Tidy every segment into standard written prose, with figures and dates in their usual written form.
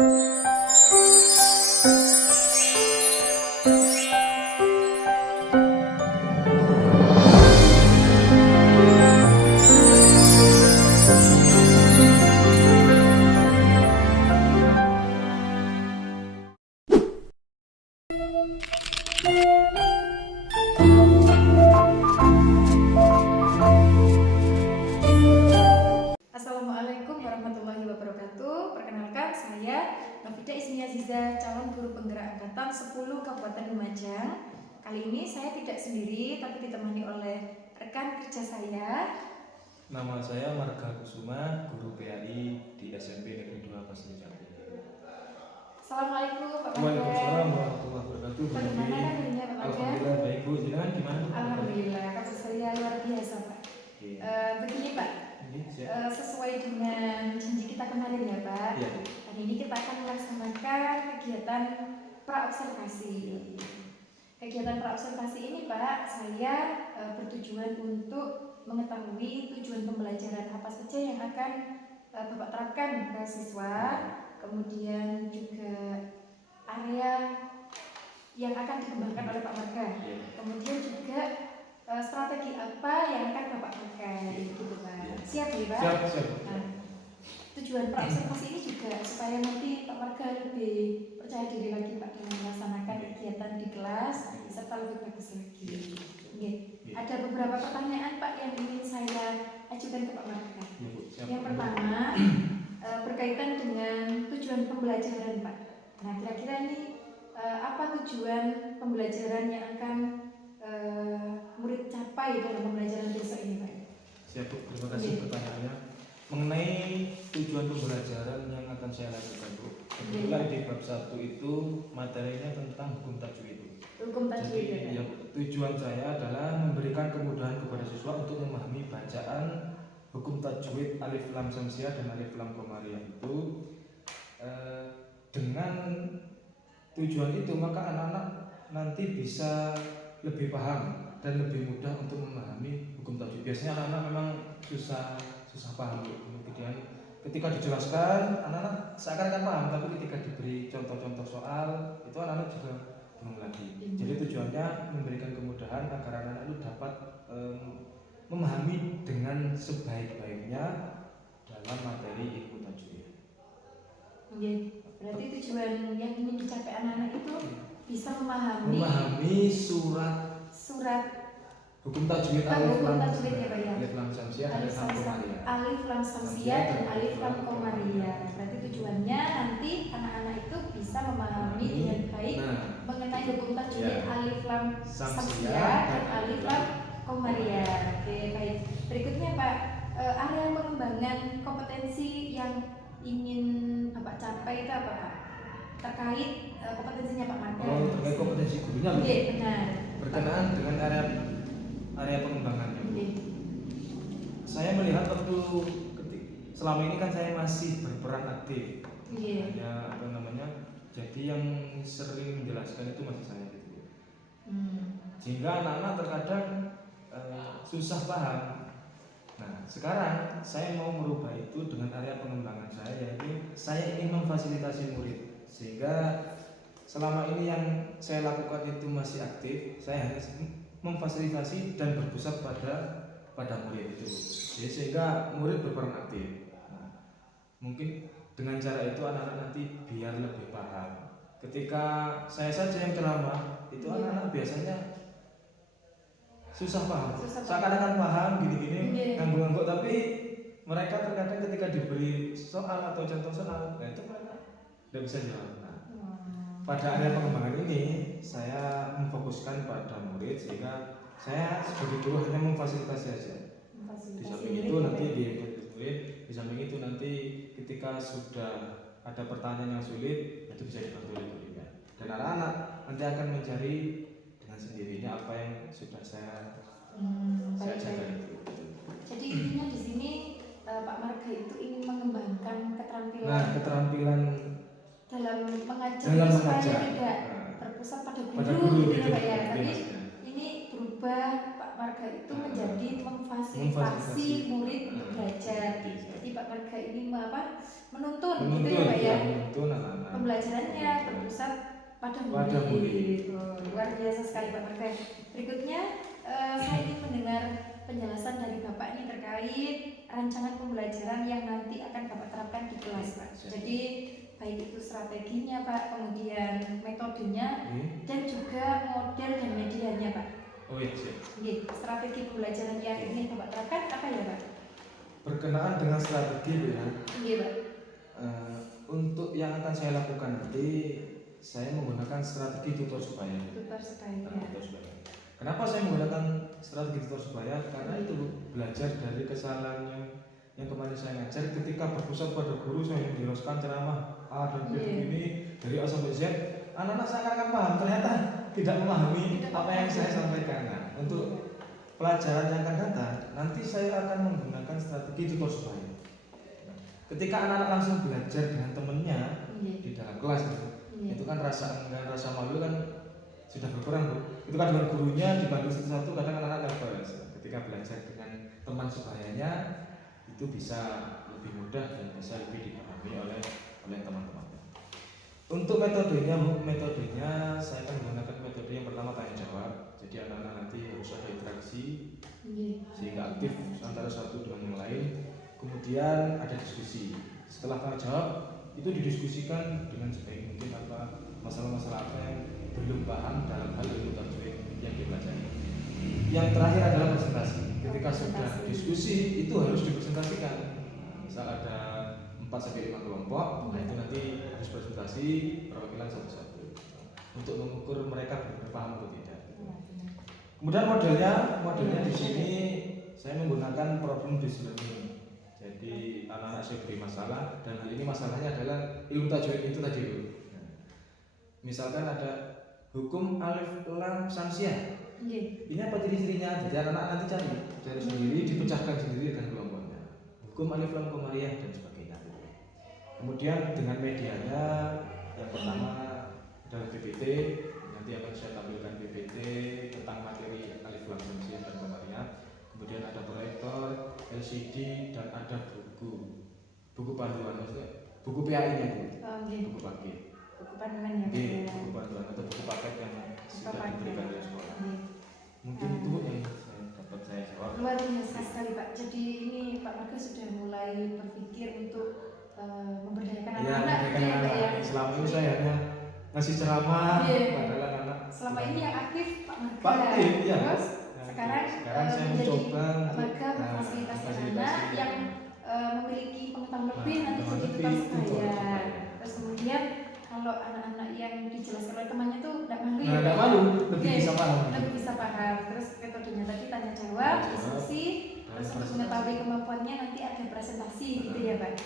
Assalamualaikum warahmatullahi wabarakatuh. Perkenalkan, saya Novida Ismi Aziza, calon guru penggerak angkatan 10 Kabupaten Lumajang. Kali ini saya tidak sendiri, tapi ditemani oleh rekan kerja saya. Nama saya Marga Kusuma, guru PAI di SMP Negeri 2 Pasir Jambi. Assalamualaikum Pak Marga. Waalaikumsalam warahmatullahi wabarakatuh. Bagaimana kabarnya Pak Marga? Alhamdulillah baik Bu. Jenengan gimana? Alhamdulillah, kabar saya luar biasa Pak. Begini Pak, sesuai dengan janji kita kemarin ya Pak. Hari ini kita akan melaksanakan kegiatan praobservasi. Kegiatan praobservasi ini Pak, saya bertujuan untuk mengetahui tujuan pembelajaran apa saja yang akan Bapak terapkan ke siswa, kemudian juga area yang akan dikembangkan oleh Pak Marga, kemudian juga strategi apa yang akan Bapak pakai, gitu Pak. Siap ya Pak? Siap. Nah, tujuan praobservasi ini juga supaya nanti Pak Marga lebih percaya diri lagi Pak dalam melaksanakan kegiatan di kelas serta lebih bagus lagi. Ada beberapa pertanyaan Pak yang ingin saya ajukan ke Pak Marga. Yang pertama berkaitan dengan tujuan pembelajaran Pak. Nah, kira-kira ini apa tujuan pembelajaran yang akan murid capai dalam pembelajaran besok ini Pak? Siap Bu, terima kasih pertanyaannya. Mengenai tujuan pembelajaran yang akan saya lakukan Bu, kebetulan di bab 1 itu materinya tentang hukum tajwid. Hukum tajwid ya. Tujuan saya adalah memberikan kemudahan kepada siswa untuk memahami bacaan hukum tajwid alif lam samsiah dan alif lam qamariyah itu. Dengan tujuan itu maka anak-anak nanti bisa lebih paham dan lebih mudah untuk memahami hukum tajwid. Biasanya anak-anak memang susah paham. Kemudian ketika dijelaskan anak-anak seakan-akan paham, tapi ketika diberi contoh-contoh soal itu anak-anak juga bingung lagi. Jadi tujuannya memberikan kemudahan agar anak-anak itu dapat memahami dengan sebaik-baiknya dalam materi ilmu tajwid. Berarti tujuan yang ingin dicapai anak-anak itu bisa memahami surat hukum tajwid alif lam tajwid ya Pak ya. Alif lam samsiah dan alif lam samsiah dan alif lam qamariyah. Berarti tujuannya nanti anak-anak itu bisa memahami dengan baik mengenai hukum tajwid alif lam samsiah dan alif lam qamariyah. Oke, baik. Berikutnya Pak, area pengembangan kompetensi yang ingin Bapak capai itu apa Pak? Terkait kompetensinya Pak Marga. Terkait kompetensi gurunya. Benar. Berkenaan dengan area pengembangannya. Saya melihat waktu selama ini kan saya masih berperan aktif. Jadi yang sering menjelaskan itu masih saya gitu. Sehingga anak-anak terkadang susah paham. Nah, sekarang saya mau merubah itu dengan area pengembangan saya, yaitu saya ingin memfasilitasi murid. Sehingga selama ini yang saya lakukan itu masih aktif, saya hanya memfasilitasi dan berpusat pada murid itu. Jadi sehingga murid berperan aktif. Nah, mungkin dengan cara itu anak-anak nanti biar lebih paham. Ketika saya saja yang ceramah, itu anak-anak biasanya susah paham. Seakan-akan paham gini-gini, ngangguk-ngangguk, tapi mereka terkadang ketika diberi soal atau contoh soal, nah itu mereka tidak bisa jawab. Pada area pengembangan ini saya memfokuskan pada murid, sehingga saya sebagai guru hanya memfasilitasi saja. Di samping itu nanti di samping itu nanti ketika sudah ada pertanyaan yang sulit, itu bisa dibantu oleh gurunya. Dan anak-anak nanti akan mencari dengan sendirinya apa yang sudah saya jaga itu. Jadi intinya di sini Pak Marga itu ingin mengembangkan keterampilan dalam mengajar supaya tidak berpusat pada guru gitu Pak ya. Tapi ini berubah Pak Marga itu menjadi memfasilitasi motivasi murid untuk belajar. Jadi Pak Marga ini menuntun gitu ya Pak ya. Menuntun anak-anak. Pembelajarannya berpusat pada murid. Luar biasa sekali Pak Marga. Berikutnya saya ingin mendengar penjelasan dari Bapak ini terkait rancangan pembelajaran yang nanti akan Bapak terapkan di kelas Pak. Jadi baik itu strateginya Pak, kemudian metodenya, dan juga model dan medianya Pak. Oh iya, siap. Strategi pembelajaran yang ingin Bapak terapkan apa ya Pak? Berkenaan dengan strategi ya. Iya Pak. Untuk yang akan saya lakukan nanti, saya menggunakan strategi tutor sebaya. Tutor sebaya. Tutor sebaya. Kenapa saya menggunakan strategi tutor sebaya? Karena itu belajar dari kesalahan yang kemarin saya ngajar. Ketika berpusat pada guru, saya menjelaskan ceramah A dan B ini dari A sampai Z, anak-anak seakan-akan paham, ternyata tidak memahami apa yang saya sampaikan. Nah, untuk pelajaran yang akan datang, nanti saya akan menggunakan strategi tutor sebaya. Ketika anak-anak langsung belajar dengan temennya di dalam kelas, itu kan rasa enggan, rasa malu kan sudah berkurang Bu. Itu kan dengan gurunya dibantu satu-satu, kadang anak-anak nervous. Ketika belajar dengan teman sebayanya, itu bisa lebih mudah dan bisa lebih dipahami oleh teman-teman. Untuk metodenya Bu, saya akan menggunakan metode yang pertama tanya jawab. Jadi anak-anak nanti harus ada interaksi sehingga aktif antara satu dengan yang lain. Kemudian ada diskusi. Setelah tanya jawab, itu didiskusikan dengan sebaik mungkin apa masalah-masalah apa yang belum paham dalam hal ilmu tajwid yang dipelajari. Yang terakhir adalah presentasi. Ketika sudah diskusi, itu harus dipresentasikan. Misal ada 4-5 kelompok, nah itu nanti harus presentasi perwakilan satu-satu untuk mengukur mereka benar-benar paham atau tidak. Kemudian modelnya di sini saya menggunakan problem based learning. Jadi anak-anak saya beri masalah, dan hal ini masalahnya adalah ilmu tajwid itu tadi Bu. Misalkan ada hukum alif lam samsiah. Ini apa ciri-cirinya? Jadi anak-anak nanti cari sendiri, dipecahkan sendiri dengan kelompoknya. Hukum alif lam komariah dan sebagainya. Kemudian dengan medianya, yang pertama adalah PPT. Nanti akan saya tampilkan PPT tentang materi alif lam samsiah dan komariah. Kemudian ada proyektor, LCD, dan ada buku panduan, maksudnya buku PAI-nya Bu. Buku paket. Buku panduan ya. Buku panduan atau buku paket yang sudah diberikan dari sekolah. Mungkin itu yang dapat saya jawab. Luar biasa sekali Pak. Jadi ini Pak Marga sudah mulai berpikir untuk memberdayakan anak-anak. Ya. Selama ini saya hanya ngasih ceramah pada anak-anak. Selama ini yang aktif Pak Marga. Pak aktif, ya. Terus sekarang saya mencoba Pak Marga memfasilitasi anak yang memiliki pengetahuan lebih nanti jadi tutor sebaya. Terus kemudian kalau anak-anak yang dijelaskan oleh temannya tuh tidak malu, lebih bisa paham. Terus metodenya tadi tanya jawab, diskusi, terus untuk mengetahui kemampuannya nanti ada presentasi gitu ya Pak.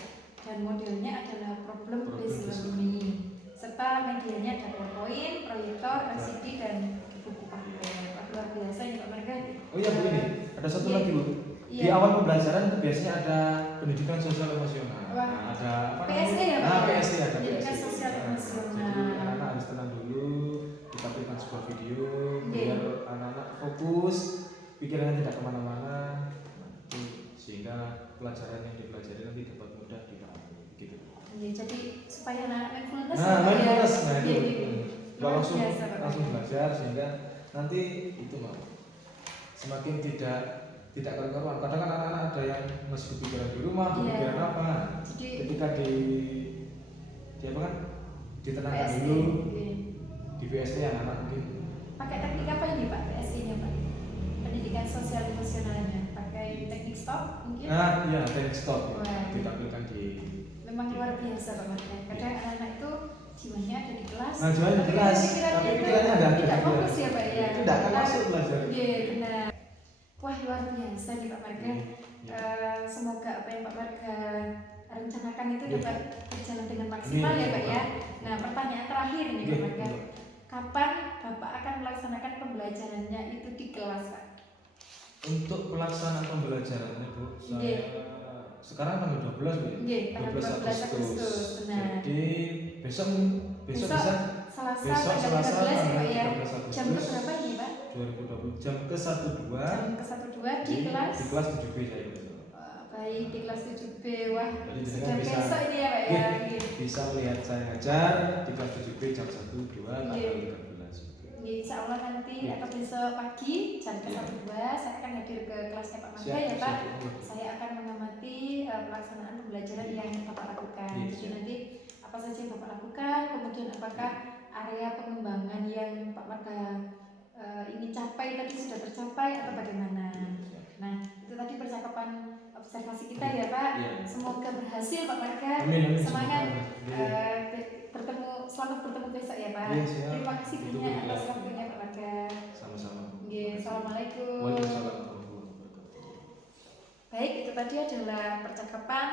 Dan modelnya adalah problem based learning, serta medianya ada PowerPoint, proyektor, LCD, dan buku paket. Luar biasa ya Pak Marga. Oh iya Bu, ini ada satu lagi Bu. Di awal pembelajaran biasanya ada pendidikan sosial emosional. Ada apa PSE ya Pak? PSE ada pendidikan sosial emosional. Jadi anak-anak harus tenang dulu, kita berikan sebuah video biar anak-anak fokus, pikirannya tidak kemana-mana, sehingga pelajaran yang dipelajari nanti dapat mudah dipahami. Begitu. Jadi supaya anak-anak mindfulness. Mindfulness, langsung belajar sehingga nanti itu semakin tidak karu-karuan. Kadang kan anak-anak ada yang masih kepikiran di rumah, kepikiran apa. Jadi ketika ditenangkan dulu di PSE anak-anak mungkin. Pakai teknik apa ini Pak PSE-nya Pak? Pendidikan sosial emosionalnya pakai teknik stop mungkin? Iya teknik stop. Ditampilkan di. Memang luar biasa Pak Marga. Kadang anak-anak itu jiwanya ada di kelas. Jiwanya di kelas, tapi pikirannya ada. Tidak fokus ya Pak ya. Tidak akan masuk belajar. Iya benar. Wah luar biasa nih Pak Marga. Semoga apa yang Pak Marga rencanakan itu dapat berjalan dengan maksimal ya Pak ya. Nah pertanyaan terakhir nih Pak Marga, kapan Bapak akan melaksanakan pembelajarannya itu di kelas Pak? Untuk pelaksanaan pembelajarannya Bu, saya sekarang tanggal 12 Bu ya? Tanggal 12 Agustus. Jadi besok bisa Selasa tanggal 13 ya Pak ya. Jam berapa nih Pak? 2020 jam ke-12 di kelas 7B saya. Baik, di kelas 7B. Wah, Jadi sudah bisa, besok ini ya Pak ya. bisa melihat saya ngajar di kelas 7B jam 1, 2, tanggal 13. Insya Allah nanti atau besok pagi jam ke-1, 2 saya akan hadir ke kelasnya Pak Marga ya Pak. Saya akan mengamati pelaksanaan pembelajaran yang Bapak lakukan. Jadi nanti apa saja yang Bapak lakukan, kemudian apakah area pengembangan yang Pak Marga ingin capai tadi sudah tercapai atau bagaimana. Nah, itu tadi percakapan observasi kita ya Pak. Semoga berhasil Pak Marga. Semangat. Selamat bertemu besok ya Pak. Terima kasih banyak atas waktunya Pak Marga. Sama-sama. Assalamualaikum. Waalaikumsalam. Baik, itu tadi adalah percakapan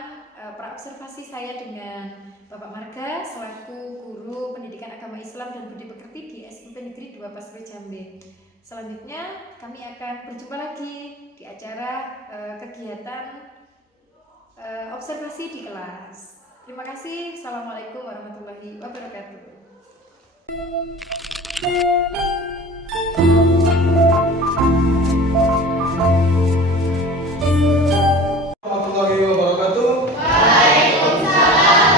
praobservasi saya dengan Bapak Marga selaku Guru Pendidikan Agama Islam dan Budi Pekerti di SMP Negeri 2 Pasir Jambe. Selanjutnya kami akan berjumpa lagi di acara kegiatan observasi di kelas. Terima kasih. Assalamualaikum warahmatullahi wabarakatuh. Warahmatullahi wabarakatuh. Waalaikumsalam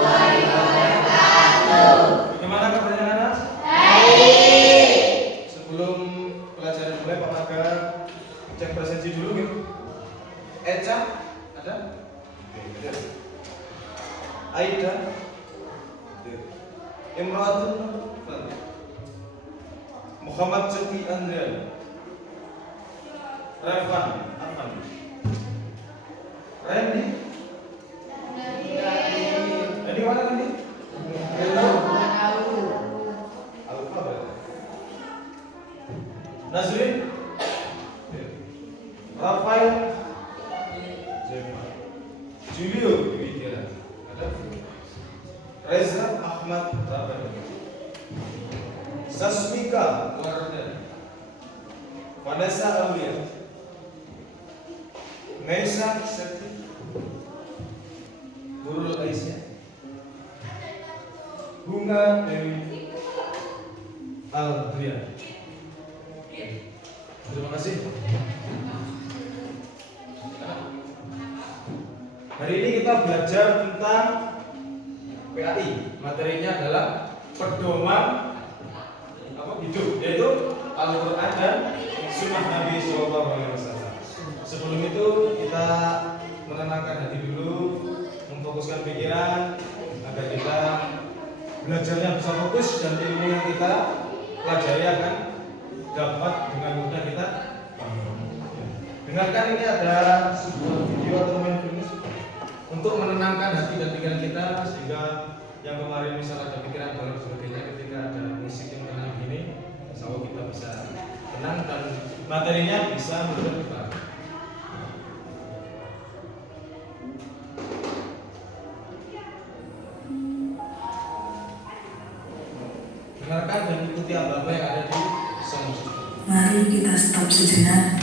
warahmatullahi wabarakatuh. Gimana kabarnya anak? Baik. Sebelum pelajaran mulai Pak Marga cek presensi dulu gitu. Eca ada? Oke, Aida, Imratun, Muhammad Jati Andrian, Revan, Arfan, Randy, Randy mana Randy? Alfa berarti. Nazrin, Rafael, Julio, ada? Reza Ahmad Rabani, Sasmika Wardani, Vanessa Aulia, Nesa Septi, Nurul Aisyah, Bunga Dewi Aldrian. Terima kasih. Hari ini kita belajar tentang PAI. Materinya adalah pedoman hidup, yaitu Al-Quran dan Sunnah Nabi Sallallahu Alaihi Wasallam. Sebelum itu kita menenangkan hati dulu, memfokuskan pikiran agar kita belajarnya bisa fokus dan ilmu yang kita pelajari akan dapat dengan mudah kita paham. Dengarkan, ini ada sebuah video atau mindfulness untuk menenangkan hati dan pikiran kita, sehingga yang kemarin misal ada pikiran baru sebagainya, ketika ada musik yang tenang ini, insya Allah kita bisa tenang dan materinya bisa mudah kita. Dengarkan dan ikuti apa yang ada di sound. Mari kita stop sejenak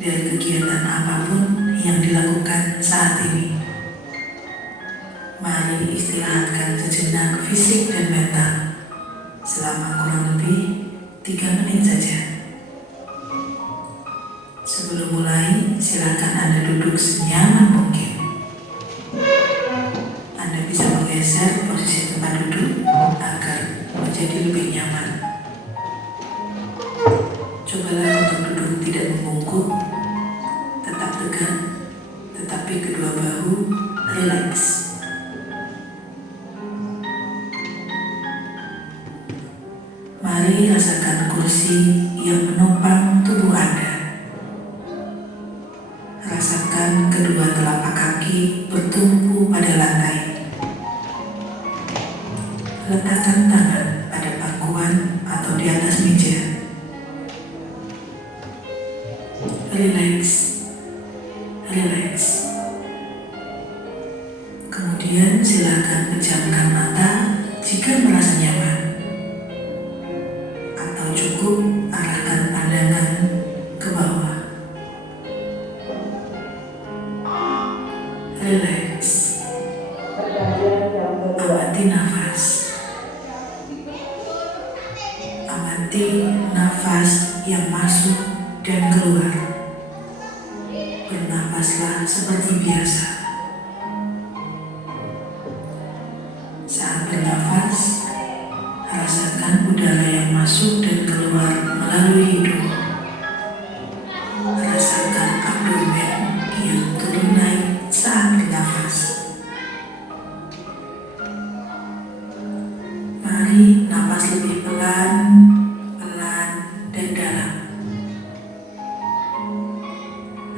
dari kegiatan apapun yang dilakukan saat ini. Mari istirahatkan sejenak fisik dan mental selama kurang lebih 3 menit saja. Sebelum mulai, silakan Anda duduk senyaman mungkin. Anda bisa menggeser posisi tempat duduk agar menjadi lebih nyaman. Cobalah untuk duduk tidak membungkuk, tetap tegak, tetapi kedua bahu rileks. Mari rasakan kursi yang menopang tubuh Anda. Rasakan kedua telapak kaki bertumpu pada lantai. Letakkan tangan pada pangkuan atau di atas meja. Rileks, rileks. Kemudian silakan pejamkan mata jika merasa nyaman. Atau cukup arahkan pandangan ke bawah. Rileks. Amati nafas. Amati nafas yang masuk dan keluar. Bernafaslah seperti biasa. Saat bernafas, rasakan udara yang masuk dan keluar melalui hidung. Rasakan abdomen yang turun naik saat bernafas. Mari napas lebih pelan, dan dalam.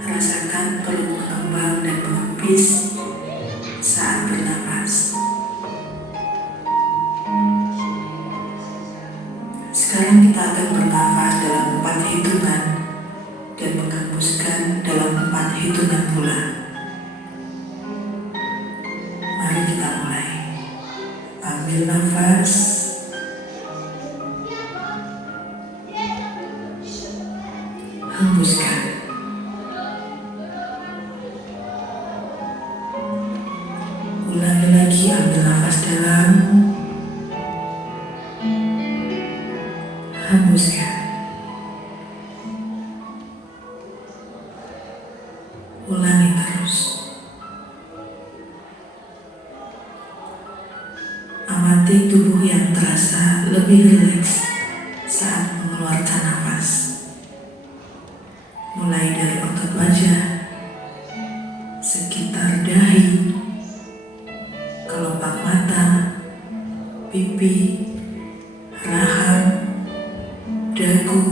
Rasakan perut mengembang dan menepis saat bernafas. Sekarang kita akan bernafas dalam 4 hitungan dan menghembuskan dalam 4 hitungan pula. Mari kita mulai. Ambil nafas. Hembuskan. Ulangi lagi, ambil nafas dalam. Hembuskan. Ulangi terus. Amati tubuh yang terasa lebih rileks saat mengeluarkan nafas. Mulai dari otot wajah, sekitar dahi, kelopak mata, pipi, rahang, dagu,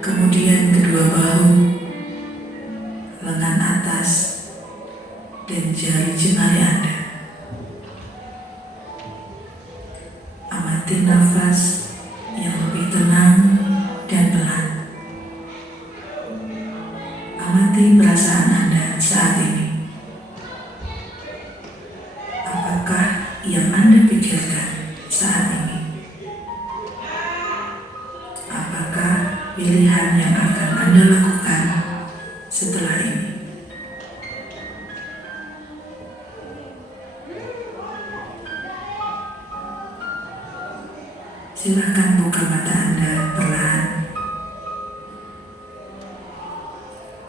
kemudian kedua bahu, lengan atas, dan jari jemari Anda. Amati nafas yang lebih tenang dan pelan. Amati perasaan Anda saat ini. Apakah yang Anda pikirkan saat ini? Apakah pilihan yang akan Anda lakukan setelah ini? Silakan buka mata Anda perlahan.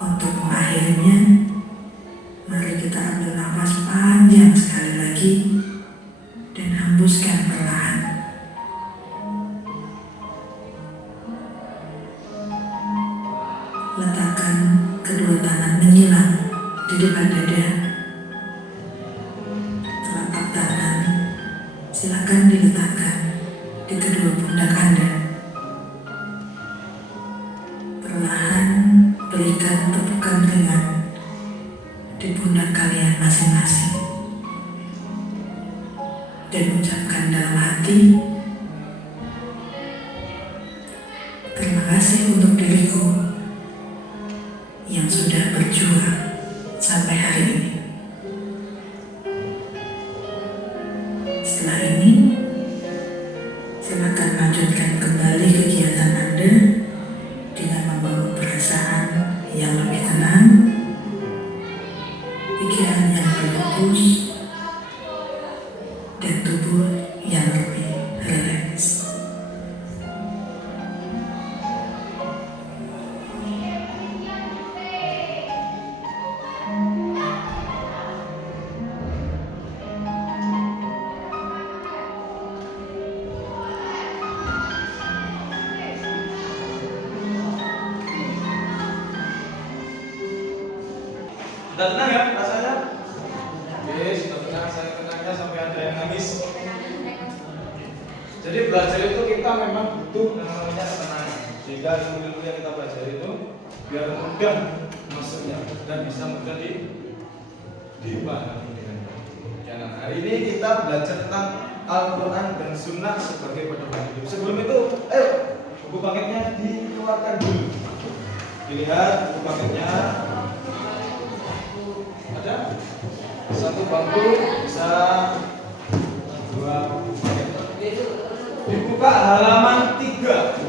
Untuk mengakhirinya, mari kita ambil nafas panjang sekali lagi dan hembuskan perlahan. Letakkan kedua tangan menyilang di depan dada. Telapak tangan silakan diletakkan di kedua pundak Anda. Perlahan berikan tepukan ringan di pundak kalian masing-masing dan ucapkan dalam hati, terima kasih untuk diriku yang sudah berjuang sampai hari ini. Setelah ini, silakan lanjutkan kembali kegiatan Anda dengan membawa perasaan yang lebih tenang, pikiran yang lebih fokus, dan tubuh yang lebih rileks. Sudah tenang ya rasanya? Oke, sudah tenang. Saya tenangnya sampai ada yang nangis. Jadi belajar itu kita memang butuh namanya ketenangan. Sehingga ilmu-ilmu yang kita pelajari itu biar mudah masuknya dan bisa mudah dipahami dengan baik. Nah, hari ini kita belajar tentang Al-Quran dan Sunnah sebagai pedoman hidup. Sebelum itu, ayo buku paketnya dikeluarkan dulu. Dilihat buku paketnya. Ada satu bangku bisa 2 paket. Dibuka halaman 3.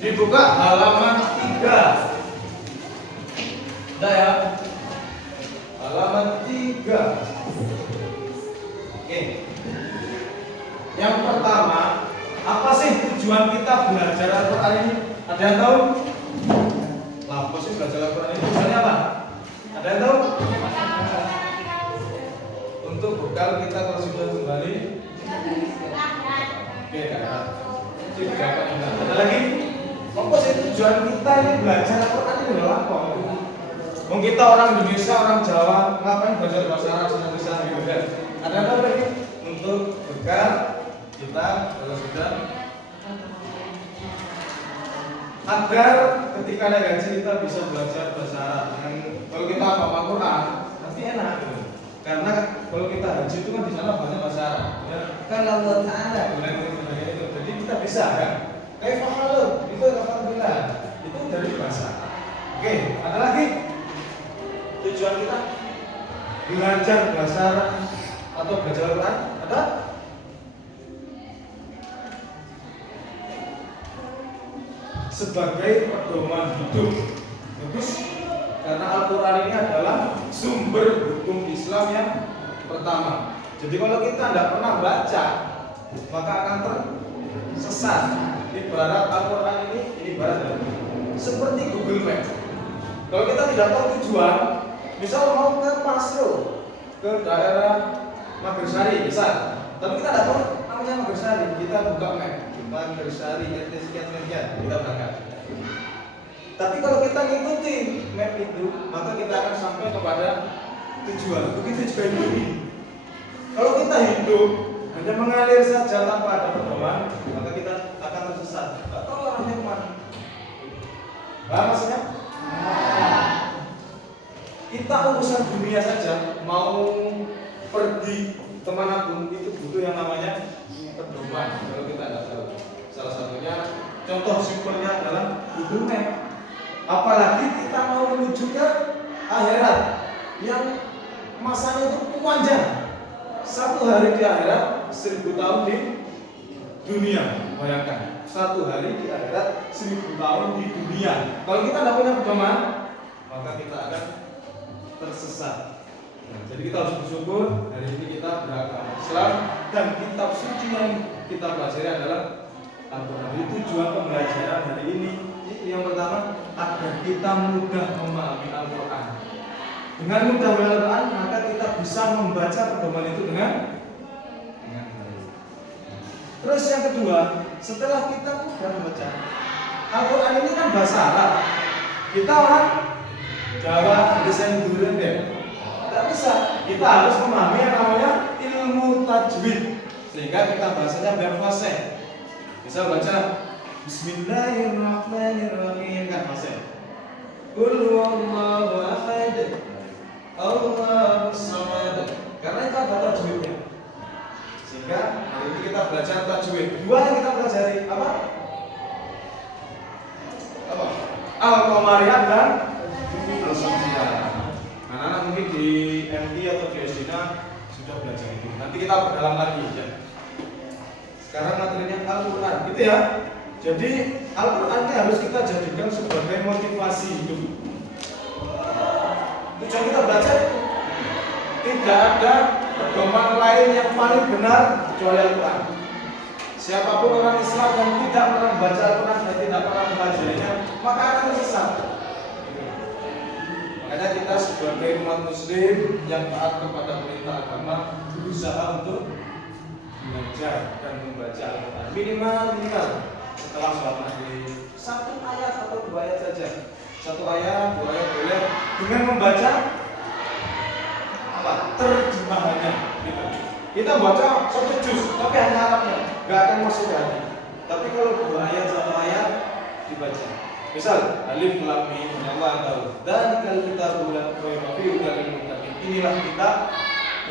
Dibuka halaman 3. Udah ya? Halaman 3. Al-Quran ini? Ada yang tahu? Lapor sih belajar Al-Quran ini tujuannya apa? Ada yang tahu? Untuk bekal kita kalau sudah kembali. Oke, Kak. Ada lagi? Apa sih tujuan kita ini belajar Al-Quran ini apa? Mungkin kita orang Indonesia, orang Jawa, ngapain belajar bahasa Arab Indonesia gitu kan? Ada apa lagi? Untuk bekal kita kalau sudah agar ketika naik haji kita bisa belajar bahasa Arab. Kalau kita hafal Al-Quran nanti enak gitu. Karena kalau kita haji itu kan di sana banyak bahasa Arab. Ya, kan Allah Taala itu. Jadi kita bisa kan? Kayak fahalu itu alhamdulillah itu dari bahasa. Oke, ada lagi tujuan kita belajar bahasa Arab atau belajar Al-Quran ada? Sebagai pedoman hidup. Bagus. Karena Al-Quran ini adalah sumber hukum Islam yang pertama. Jadi kalau kita tidak pernah baca, maka akan tersesat. Ibarat Al-Quran ini ibarat seperti Google Map. Kalau kita tidak tahu tujuan, misal mau ke Pasro, ke daerah Magersari, misal, tapi kita tidak tahu namanya Magersari, kita buka map, Magersari, sekian, kita berangkat. Tapi kalau kita ngikuti map itu, maka kita akan sampai kepada tujuan. Begitu juga ini. Kalau kita hidup hanya mengalir saja tanpa ada pedoman, maka kita akan tersesat. Tidak tahu arahnya kemana. Paham maksudnya? Kita urusan dunia saja, mau pergi kemanapun itu butuh yang namanya pedoman. Kalau kita tidak tahu, salah satunya contoh simpelnya adalah Google Map. Apalagi kita mau menuju ke akhirat yang masanya itu panjang. 1 hari di akhirat 1000 tahun di dunia. Bayangkan, 1 hari di akhirat 1000 tahun di dunia. Kalau kita tidak punya pedoman, maka kita akan tersesat. Nah, jadi kita harus bersyukur hari ini kita beragama Islam dan kitab suci yang kita pelajari adalah Al-Quran. Jadi tujuan pembelajaran hari ini itu yang pertama agar kita mudah memahami Al-Quran. Dengan mudah memahami Al-Quran maka kita bisa membaca pedoman itu dengan baik. Terus yang kedua, setelah kita mudah membaca Al-Quran ini kan bahasa Arab. Kita orang Jawa, desain dulu deh. Tidak bisa. Kita harus memahami yang namanya ilmu tajwid sehingga kita bahasanya biar fasih. Bisa baca Bismillahirrahmanirrahim kan fasih. Qul huwallahu ahad. Allahus samad. Karena itu ada tajwidnya. Sehingga hari ini kita belajar tajwid. 2 yang kita pelajari apa? Apa? Al-Qamariyah dan anak-anak mungkin di MT atau di Esdina sudah belajar itu. Nanti kita berdalam lagi ya. Sekarang materinya Al-Quran, gitu ya. Jadi Al-Quran ini harus kita jadikan sebagai motivasi hidup. Tujuan kita belajar itu tidak ada pedoman lain yang paling benar kecuali Al-Quran. Siapapun orang Islam yang tidak pernah membaca Al-Quran dan tidak pernah mempelajarinya, maka akan tersesat. Makanya kita sebagai umat muslim yang taat kepada perintah agama berusaha untuk belajar dan membaca Al-Quran minimal setelah sholat maghrib 1 ayat atau 2 ayat saja. 1 ayat, 2 ayat boleh dengan membaca apa? Terjemahannya gitu. Kita baca 1 juz tapi hanya Arabnya, nggak akan masuk hati. Tapi kalau 2 ayat 1 ayat dibaca. Misal alif lam mim Allah tahu. Dan kalau kita bulan inilah kita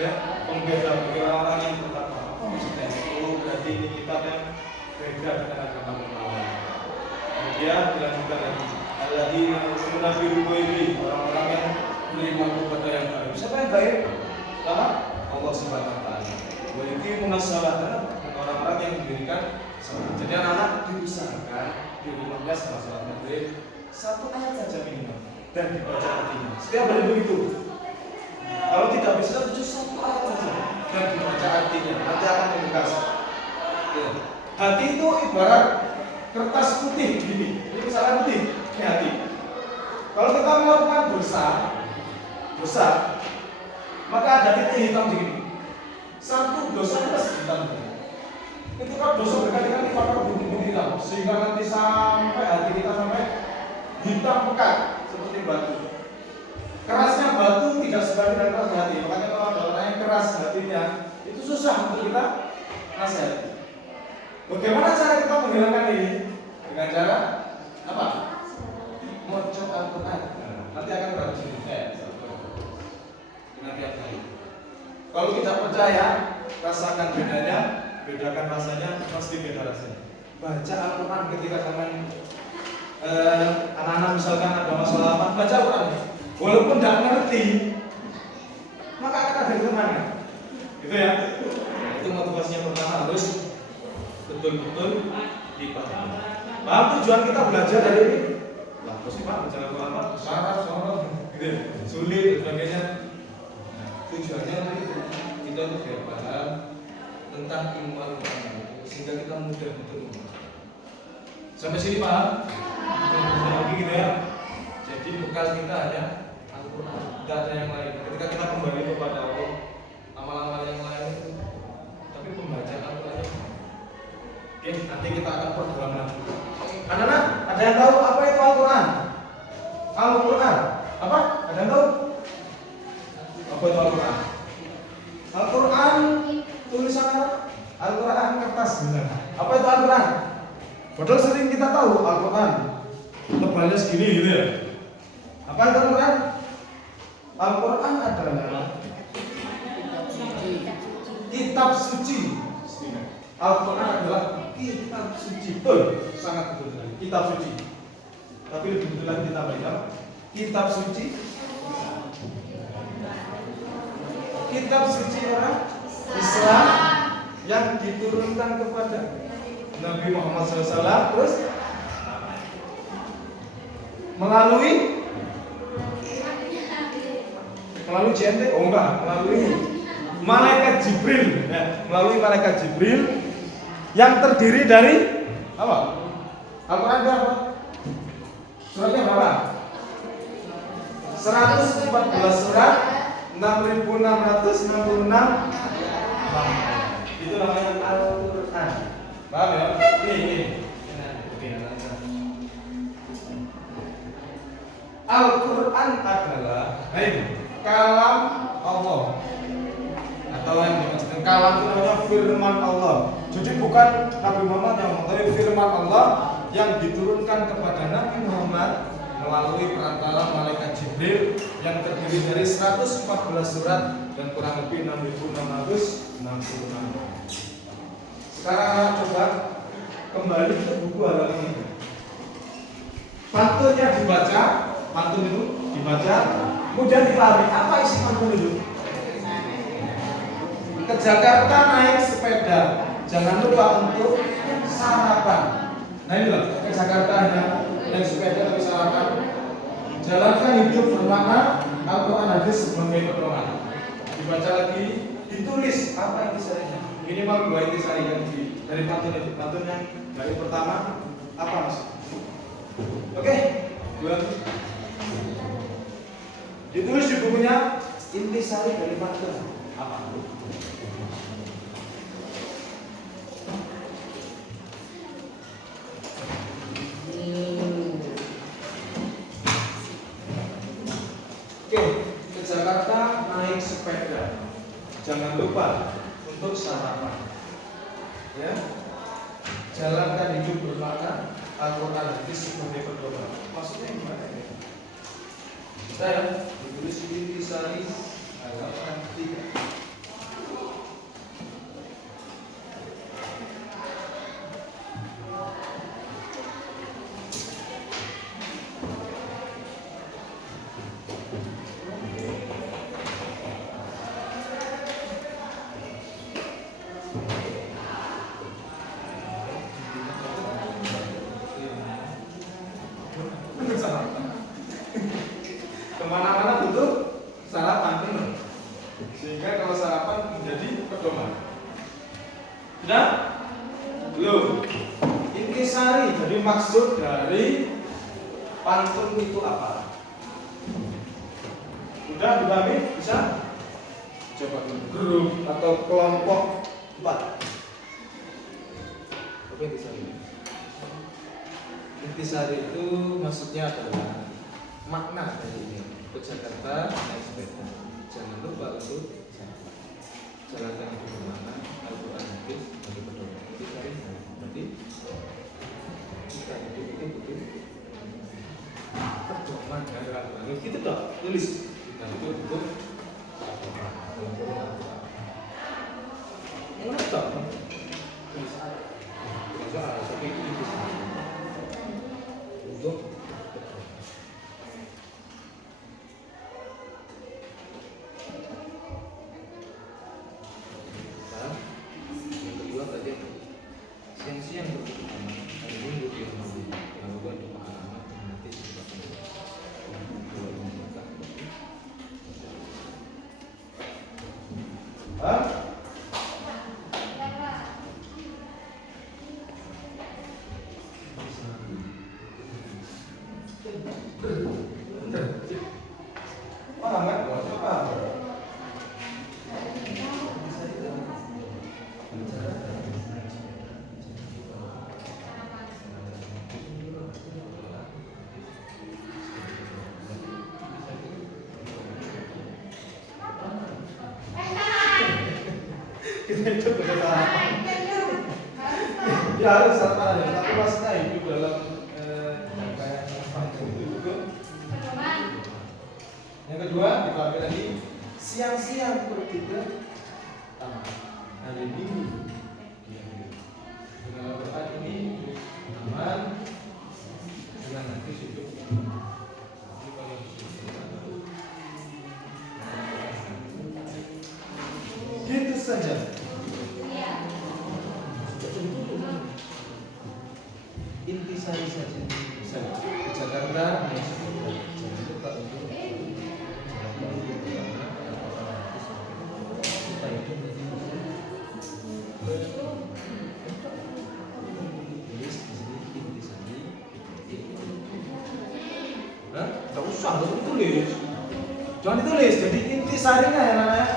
ya pembeda bagi orang-orang yang bertakwa. Apa maksudnya? Oh berarti ini kitab yang beda dengan agama lain. Kemudian dilanjutkan lagi. Alladzina yu'minuna bil ghaibi, orang-orang yang beriman kepada yang gaib. Siapa yang gaib? Allah Subhanahu wa taala. Wa yuqimuna sholata, orang-orang yang mendirikan salat. Jadi anak-anak diusahakan di 15 sama sholat maghrib 1 ayat saja minimal dan dibaca artinya. Setiap hari begitu. Kalau tidak bisa jujur 1 ayat saja dan dibaca artinya, nanti akan membekas. Ya. Hati itu ibarat kertas putih gini, ini misalnya putih, ini hati. Kalau kita melakukan dosa, maka ada titik hitam di sini. Satu dosa plus hitam. Ketika dosa berkali-kali maka bintik-bintik hitam, sehingga nanti sampai hati kita sampai hitam pekat seperti batu. Kerasnya batu tidak sebanding dengan keras hati. Makanya kalau ada orang yang keras hatinya, itu susah untuk kita nasihati. Bagaimana cara kita menghilangkan ini? Dengan cara apa? Moco Al-Quran. Nanti akan berarti nanti akan. Kalau tidak percaya, rasakan bedanya, bedakan rasanya, pasti beda rasanya. Baca Al-Quran ketika kalian anak-anak misalkan ada masalah apa, baca Al-Quran. Walaupun tidak mengerti, maka akan ada kemana? Gitu ya. Itu motivasinya pertama, harus betul-betul dipahami. Paham tujuan kita belajar dari ini? Lah, terus Pak, bicara apa? Syarat, gitu, sulit dan sebagainya. Nah, tujuannya kita biar paham tentang ilmu Al-Quran sehingga kita mudah betul. Sampai sini paham? Lagi gitu ya. Jadi bekal kita hanya Al-Quran, tidak ada yang lain. Ketika kita kembali kepada Allah, amal-amal yang lain itu, tapi pembacaan Al-Quran. Oke, nanti kita akan perdalam lagi. Anak-anak, ada yang tahu apa itu Al-Quran? Al-Quran apa? Ada yang tahu? Apa itu Al-Quran? Al-Quran tulisan Arab, Al-Quran kertas, benar. Apa itu Al-Quran? Padahal sering kita tahu Al-Quran tebalnya segini gitu ya. Apa itu Al-Quran? Al-Quran adalah kitab suci. Al-Quran adalah kitab suci. Betul, sangat betul sekali. Kitab suci. Tapi lebih betul lagi kita baca kitab suci. Kitab suci orang Islam yang diturunkan kepada Nabi Muhammad SAW, terus melalui JNT, oh enggak, melalui malaikat Jibril, ya, melalui malaikat Jibril yang terdiri dari apa? Al-Quran berapa? Suratnya berapa? 114 surat, 6.666. Itu namanya Al-Quran. Paham ya? Ini. Al-Quran adalah kalam Allah, atau yang dimaksudkan kalam itu namanya firman Allah. Jadi bukan Nabi Muhammad yang ngomong, tapi firman Allah yang diturunkan kepada Nabi Muhammad melalui perantara malaikat Jibril yang terdiri dari 114 surat dan kurang lebih 6.666. Sekarang coba kembali ke buku halaman ini. Pantunnya dibaca, pantun itu dibaca, kemudian dipahami apa isi pantun itu. Ke Jakarta naik sepeda, jangan lupa untuk sarapan. Nah ini loh, ke Jakarta hanya naik sepeda tapi sarapan. Jalankan hidup bermakna, Al-Quran hadis sebagai pedoman. Dibaca lagi, ditulis apa intisarinya. Minimal 2 intisari dari pantun itu. Pantun yang dari pertama apa mas? Oke, ditulis di bukunya intisari dari pantun apa? Oke, ke Jakarta naik sepeda. Jangan lupa untuk sarapan. Ya. Jalankan hidup bermakna, Al-Quran hadis sebagai pedoman. Maksudnya gimana ya? Saya ditulis di intisari halaman 3. Kemana-mana butuh sarapan, sehingga kalau sarapan menjadi pedoman. Sudah? Belum. Intisari intisari. Jadi maksud dari pantun itu apa? Udah dipahami? Bisa? Coba grup atau kelompok 4. Apa intisari? Intisari itu maksudnya adalah makna dari ini. Ke Jakarta naik sepeda. Jangan lupa untuk jalankan hidup bermakna, Al-Quran hadis bagi pedoman. Intisari berarti kita hidup itu butuh pedoman dari Al-Quran. Gitu dong, tulis. Kita itu butuh pedoman. Yang mana dong? Tulis. Soal seperti itu intisari. Untuk yang kedua tadi siang-siang berkeutamaan hari Minggu di rumah yang lupa doa amat nanti sebabkan kalau menikah. Paham kan? Paham. Kita itu berkata ya harus sama ada tapi maksudnya hidup dalam kayak itu. Yang kedua dipakai lagi siang-siang pergi ke taman hari Minggu. Dengan Al-Quran ini aman dengan nanti hidup. Gitu saja. Intisari saja. Bisa ke Jakarta naik sepeda. Jangan lupa untuk Gak usah, gak ditulis. Jangan ditulis, jadi intisarinya ya namanya.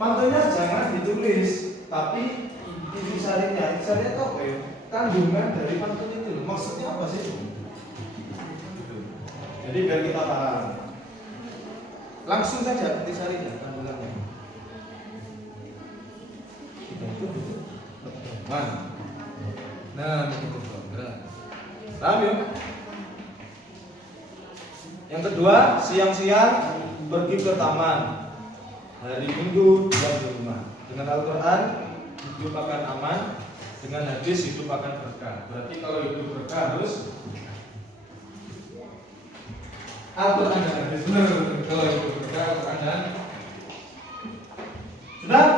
Pantunnya jangan ditulis, tapi intisarinya itu apa ya? Kandungan dari pantun itu. Maksudnya apa sih? Jadi biar kita paham. Langsung saja intisarinya, kandungannya. Kita itu mana? Nah, begitu berat. Paham ya? Yang kedua, siang-siang pergi ke taman. Hari Minggu diam di rumah. Dengan Al-Quran hidup akan aman. Dengan hadis hidup akan berkah. Berarti kalau hidup berkah harus Al-Quran dan hadis. Benar. Kalau hidup berkah Al-Quran dan sudah?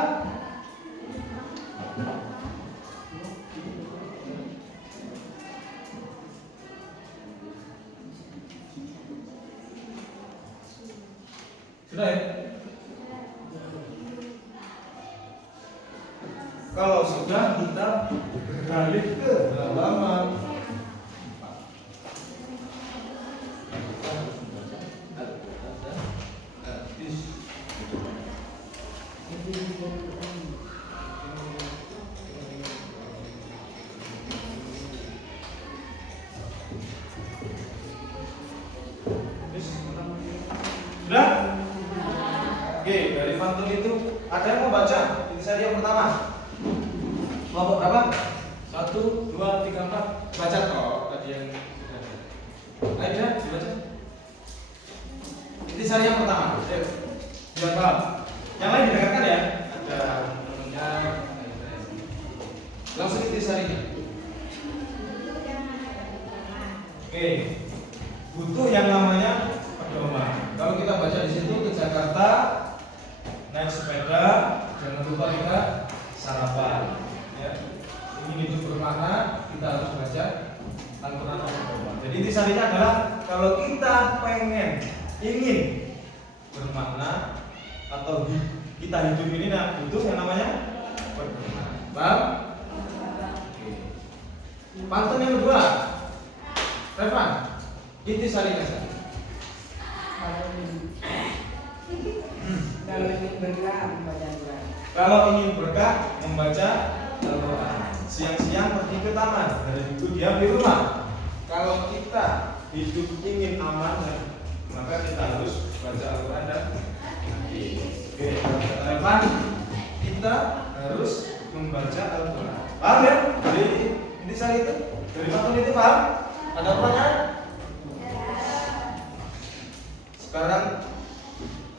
Sudah ya? Kalau sudah kita beralih ke halaman 4. Sudah? Oke, dari pantun itu ada yang mau baca? Intisari yang pertama. Kelompok berapa? 1, 2, 3, 4. Baca kok tadi yang sudah ada. Ayo dibaca. Intisari yang pertama. Ayo. Biar paham. Yang lain didengarkan ya. Ada temennya. Langsung intisarinya. Oke. Butuh yang namanya pedoman. Kalau kita baca di situ ke Jakarta naik sepeda, jangan lupa kita sarapan. Ya. Ini hidup bermakna, kita harus baca Al-Quran dan pedoman. Jadi intisarinya adalah kalau kita ingin bermakna atau kita hidup ini butuh yang namanya pedoman. Paham? Oke. Pantun yang kedua. Revan, intisari nasa. Kalau ingin berkah membaca Al-Quran. Kalau ingin berkah membaca Al-Quran. Siang-siang pergi ke taman, dari itu diam di rumah. Kalau kita hidup ingin aman, maka kita harus baca Al-Quran dan ngaji. Oke, Revan, kita harus membaca Al-Quran. Paham ya? Dari intisari itu, dari pantun itu paham? Ada pertanyaan? Sekarang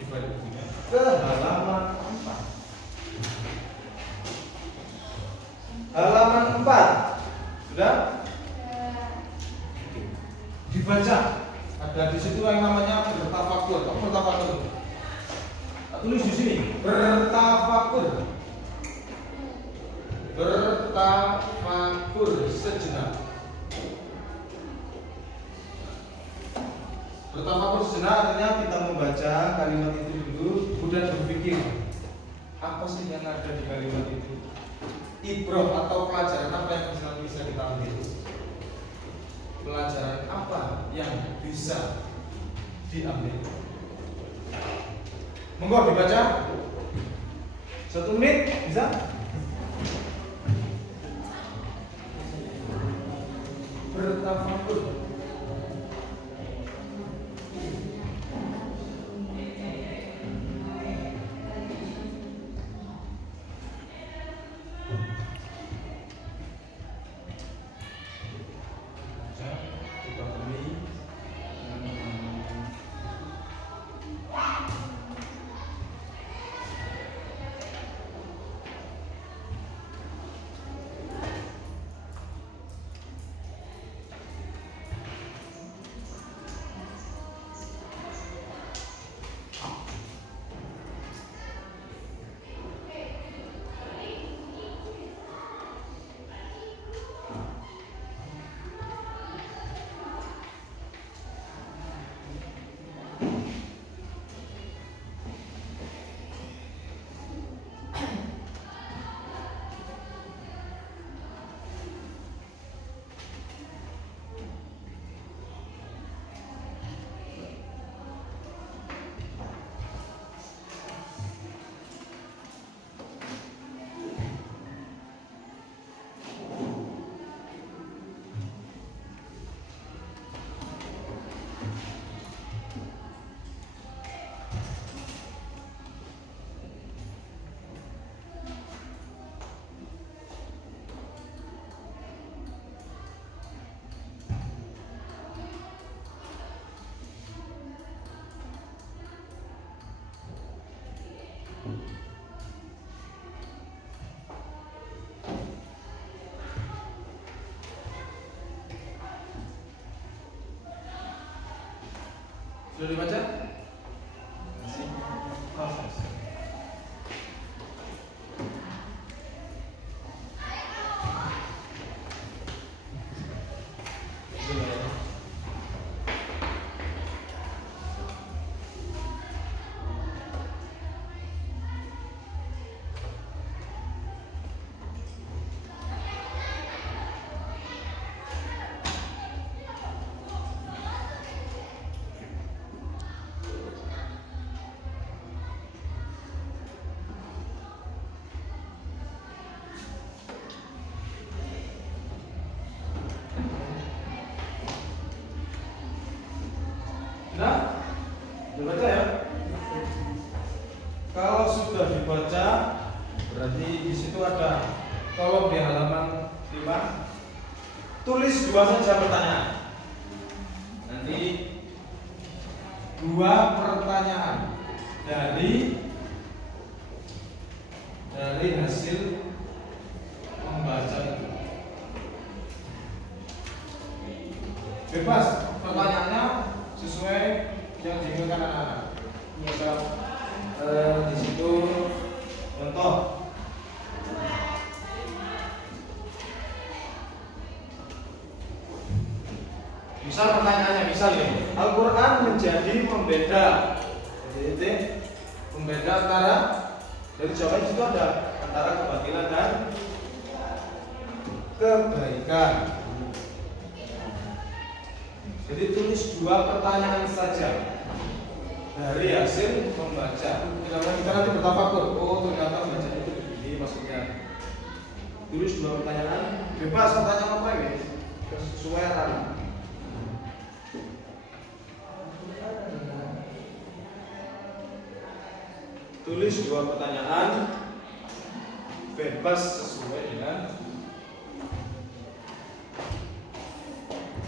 dibalik bukunya ke halaman 4. Halaman 4. Sudah? Dibaca. Ada di situ yang namanya bertafakur. Apa bertafakur? Tulis di sini. Bertafakur. Bertafakur sejenak. Bertafakur sejenak artinya kita membaca kalimat itu dulu, kemudian berpikir apa sih yang ada di kalimat itu. Ibroh atau pelajaran apa yang bisa kita ambil? Pelajaran apa yang bisa diambil? Monggo dibaca. 1 menit bisa? Bertafakur. Sudah dibaca? Masih proses. Nah, dibaca ya. Kalau sudah dibaca, berarti di situ ada kolom di halaman 5. Tulis 2 saja pertanyaan. Nanti 2 pertanyaan dari hasil membaca itu. Bebas pertanyaannya sesuai yang diinginkan anak-anak. Misal di situ contoh. Misal pertanyaannya, misal ini, Al-Quran menjadi pembeda. Jadi pembeda antara, dari jawaban itu ada antara kebatilan dan kebaikan. Jadi tulis 2 pertanyaan saja dari hasil membaca. Kita nanti bertafakur. Oh ternyata baca itu begini maksudnya. Tulis 2 pertanyaan. Bebas pertanyaan apa ya? Sesuai arah. Tulis 2 pertanyaan. Bebas sesuai dengan.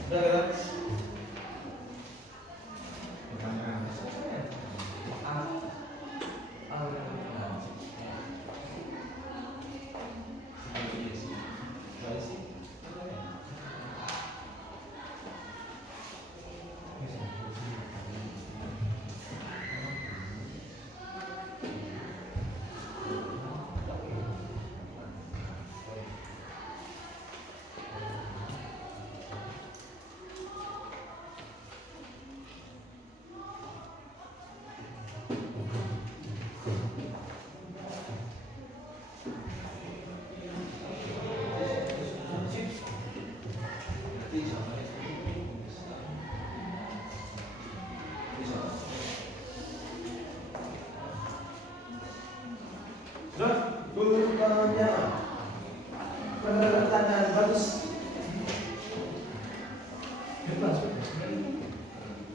Sudah kan? Pertanyaan bagus. Bebas.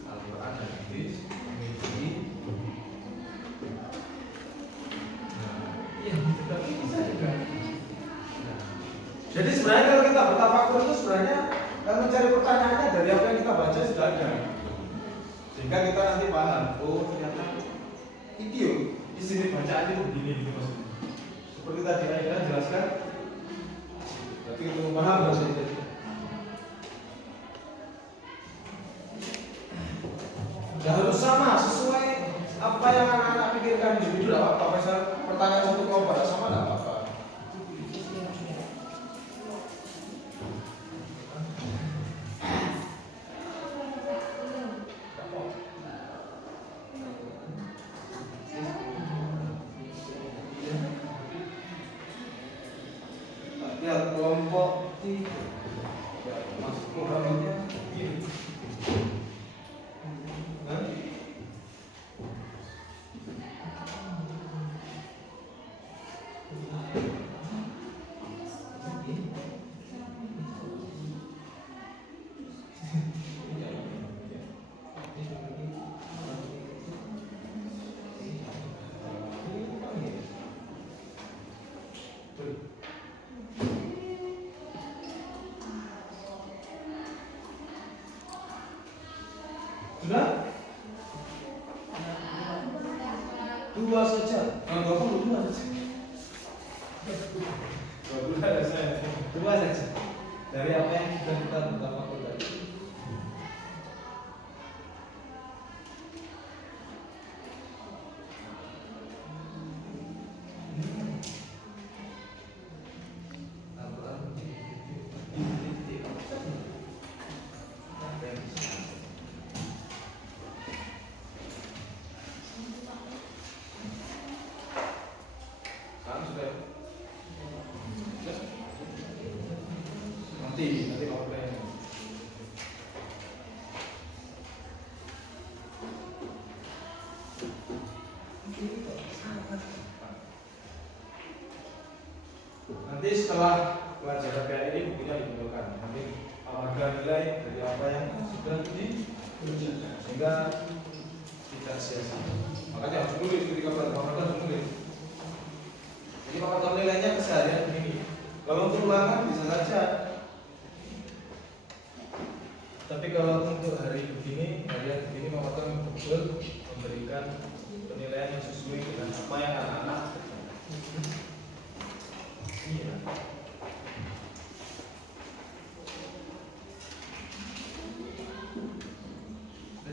Al-Quran dan hadis memiliki. Iya, tapi bisa juga. Jadi sebenarnya kalau kita bertafakur itu sebenarnya mencari pertanyaannya dari apa yang kita baca sudah ada. Sehingga kita nanti paham. Oh ternyata itu di sini bacaan itu begini gitu maksudnya. Seperti tadi Aida jelaskan. Berarti itu paham bahasa itu. Tidak harus sama sesuai apa yang anak-anak pikirkan gitu tidak apa-apa. Misal pertanyaan satu kelompok sama tidak apa-apa. Lihat kelompok 3 masuk programnya ini. Sudah? 2 saja. Kalau 22 saja. 22 saja. 2 saja. Dari apa yang sudah kita bertafakur tadi. Nanti kalau pengen. Nanti setelah pelajaran kayak ini bukunya dikumpulkan. Nanti harga nilai dari apa yang sudah dikerjakan sehingga tidak sia-sia. Makanya harus tulis ketika pelajaran harus tulis. Jadi Bapak tahu nilainya keseharian begini. Kalau untuk ulangan bisa saja. Tapi kalau untuk hari begini, harian begini Bapak tahu betul memberikan penilaian yang sesuai dengan apa yang anak-anak kerjakan. Iya.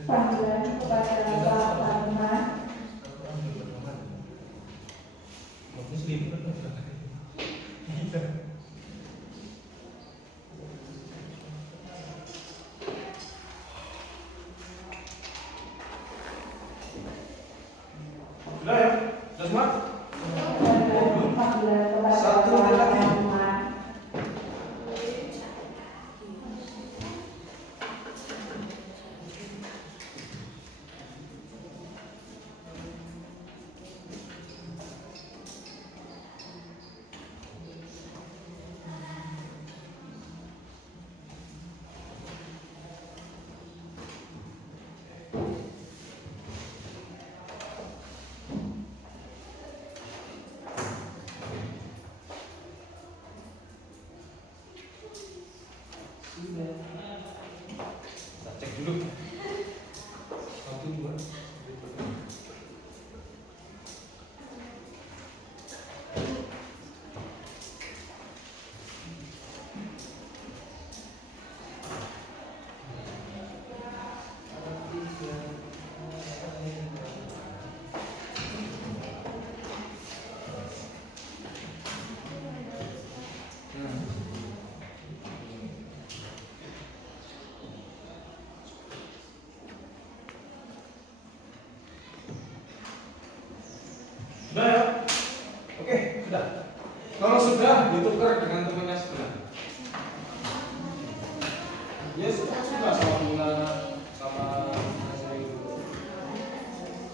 Panggilan kepada Bapak Taruna. Muslim. Sudah ya? Sudah semua? Satu lagi. Duduk. 1, 2. Sudah ya? Oke, sudah. Kalau sudah, ditukar dengan temannya sebelah. Ya sudah sama Buna, sama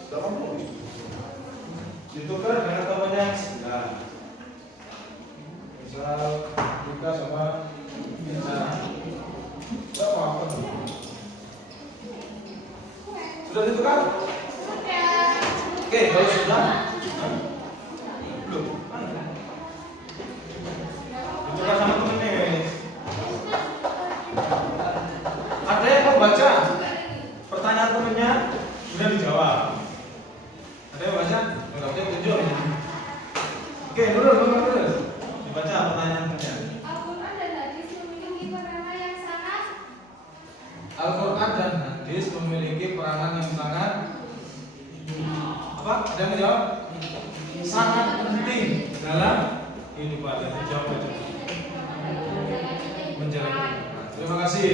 sudah kamu ditukar dengan temannya sebelah. Misal Rika sama Mirza. Sudah apa? Sudah ditukar? Oke, kalau sudah belum. Ditukar sama temennya. Ada yang mau baca pertanyaan temennya sudah dijawab. Ada yang baca? Enggak ada yang tunjuk. Oke, dulu. Dibaca pertanyaan temennya. Al-Quran dan hadis memiliki peranan yang sangat Al-Quran dan hadis memiliki peranan yang sangat apa? Ada yang menjawab? Sangat penting dalam kehidupan. Jadi jawab aja. Menjalani. Terima kasih.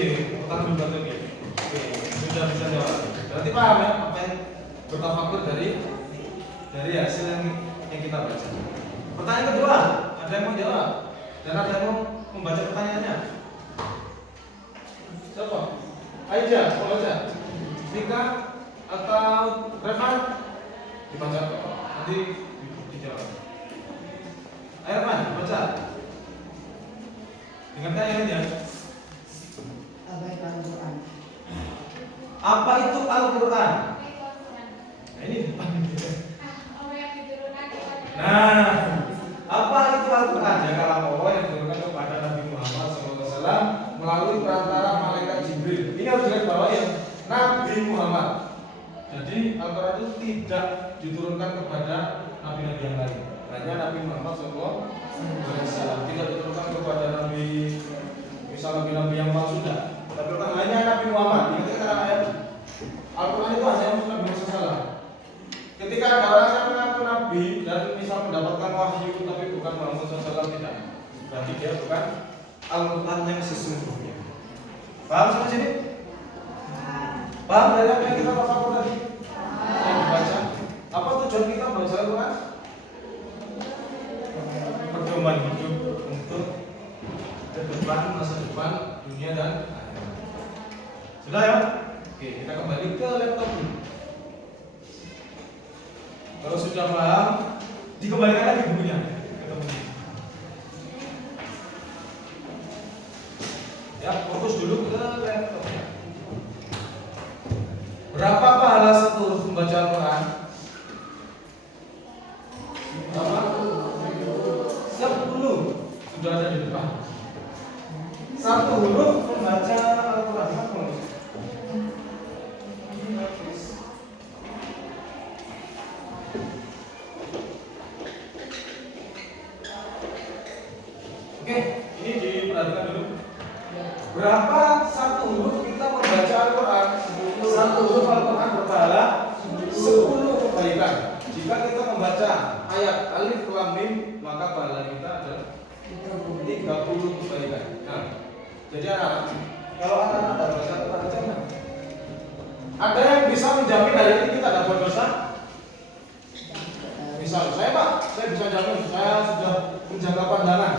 Utang membantu ya. Oke, sudah bisa jawab. Berarti paham ya apa yang bertafakur dari hasil yang kita baca. Pertanyaan kedua, ada yang mau jawab dan ada yang mau membaca pertanyaannya. Siapa? Aija, mau baca? Nika atau Revan? Dibaca nanti dijawab. Ayo Revan, baca. Dengarkan yang ini ya. Apa itu Al-Quran? Apa itu Al-Quran? Nah, ini depan. Allah yang diturunkan kepada Nah, apa itu Al-Quran? Ya kalau Allah yang diturunkan kepada Nabi Muhammad SAW melalui perantara malaikat Jibril. Ini harus digarisbawahi ya, Nabi Muhammad. Jadi Al-Quran itu tidak diturunkan kepada nabi-nabi yang lain. Hanya Nabi Muhammad SAW. Tidak diturunkan kepada nabi, misal nabi-nabi yang palsu tidak. Tapi hanya Nabi Muhammad. Ingat kata ayat Al-Quran itu hanya untuk Nabi Muhammad SAW. Ketika ada orang yang mengaku nabi dan misal mendapatkan wahyu tapi bukan Muhammad SAW, tidak. Berarti dia bukan Al-Quran yang sesungguhnya. Paham sampai sini? Paham dari apa yang kita pakai tadi? Yang dibaca. Apa tujuan kita membaca Al-Quran? Pedoman hidup untuk ke depan, masa depan, dunia dan akhirat. Sudah ya? Oke, kita kembali ke laptop dulu. Kalau sudah paham, dikembalikan lagi bukunya ke teman-teman. Ya, fokus dulu ke laptopnya. Berapa pahala satu huruf membaca Al-Quran? Berapa? 10. Sudah ada di depan. Satu huruf membaca Al-Quran. Oke, ini diperhatikan dulu. Berapa satu huruf kita membaca Al-Quran? Satu huruf Al-Quran berpahala 10 kebaikan. Jika kita membaca ayat alif lam mim, maka pahala kita adalah 30 kebaikan. Nah, jadi anak-anak, kalau anak-anak dalam baca Al-Quran, ada yang bisa menjamin hari ini kita dapat dosa? Misal, saya Pak, saya bisa jamin, saya sudah menjaga pandangan,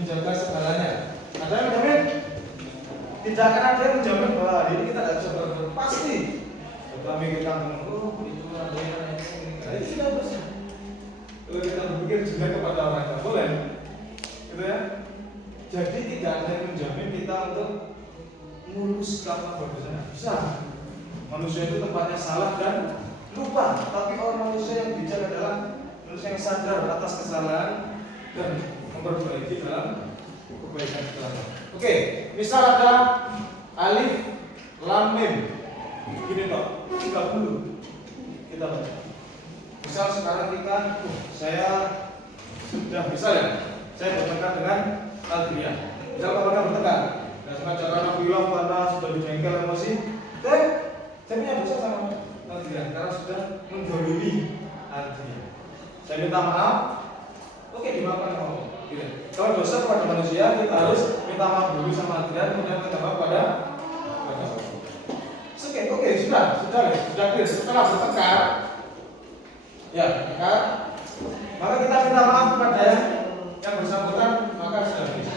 menjaga segalanya. Ada yang menjamin? Tidak akan ada yang menjamin bahwa hari ini kita tidak bisa berbuat pasti. Tetapi kita mengeluh, itu ada yang itu tidak dosa. Kalau kita berpikir juga kepada orang yang boleh, gitu ya. Jadi tidak ada yang menjamin kita untuk mulus tanpa berdosa. Bisa. Manusia itu tempatnya salah dan lupa. Tapi orang manusia yang bijak adalah manusia yang sadar atas kesalahan dan memperbaiki dalam kebaikan kita. Oke, misal ada alif lam mim. Gini toh, 30 kita baca. Misal sekarang saya sudah bisa ya, saya bertengkar dengan Adrian. Misal apakah bertengkar? Dan sengaja karena bilang karena sudah dijengkel emosi, saya punya dosa sama Adrian karena sudah mendolimi Adrian. Saya minta maaf, oke dimaafkan sama Allah. Gitu. Kalau dosa kepada manusia, kita harus minta maaf dulu sama Adrian, kemudian minta maaf pada Allah. Oke, sudah clear. Setelah bertengkar, ya, bertengkar, maka kita minta maaf kepada yang bersangkutan, maka sudah bisa.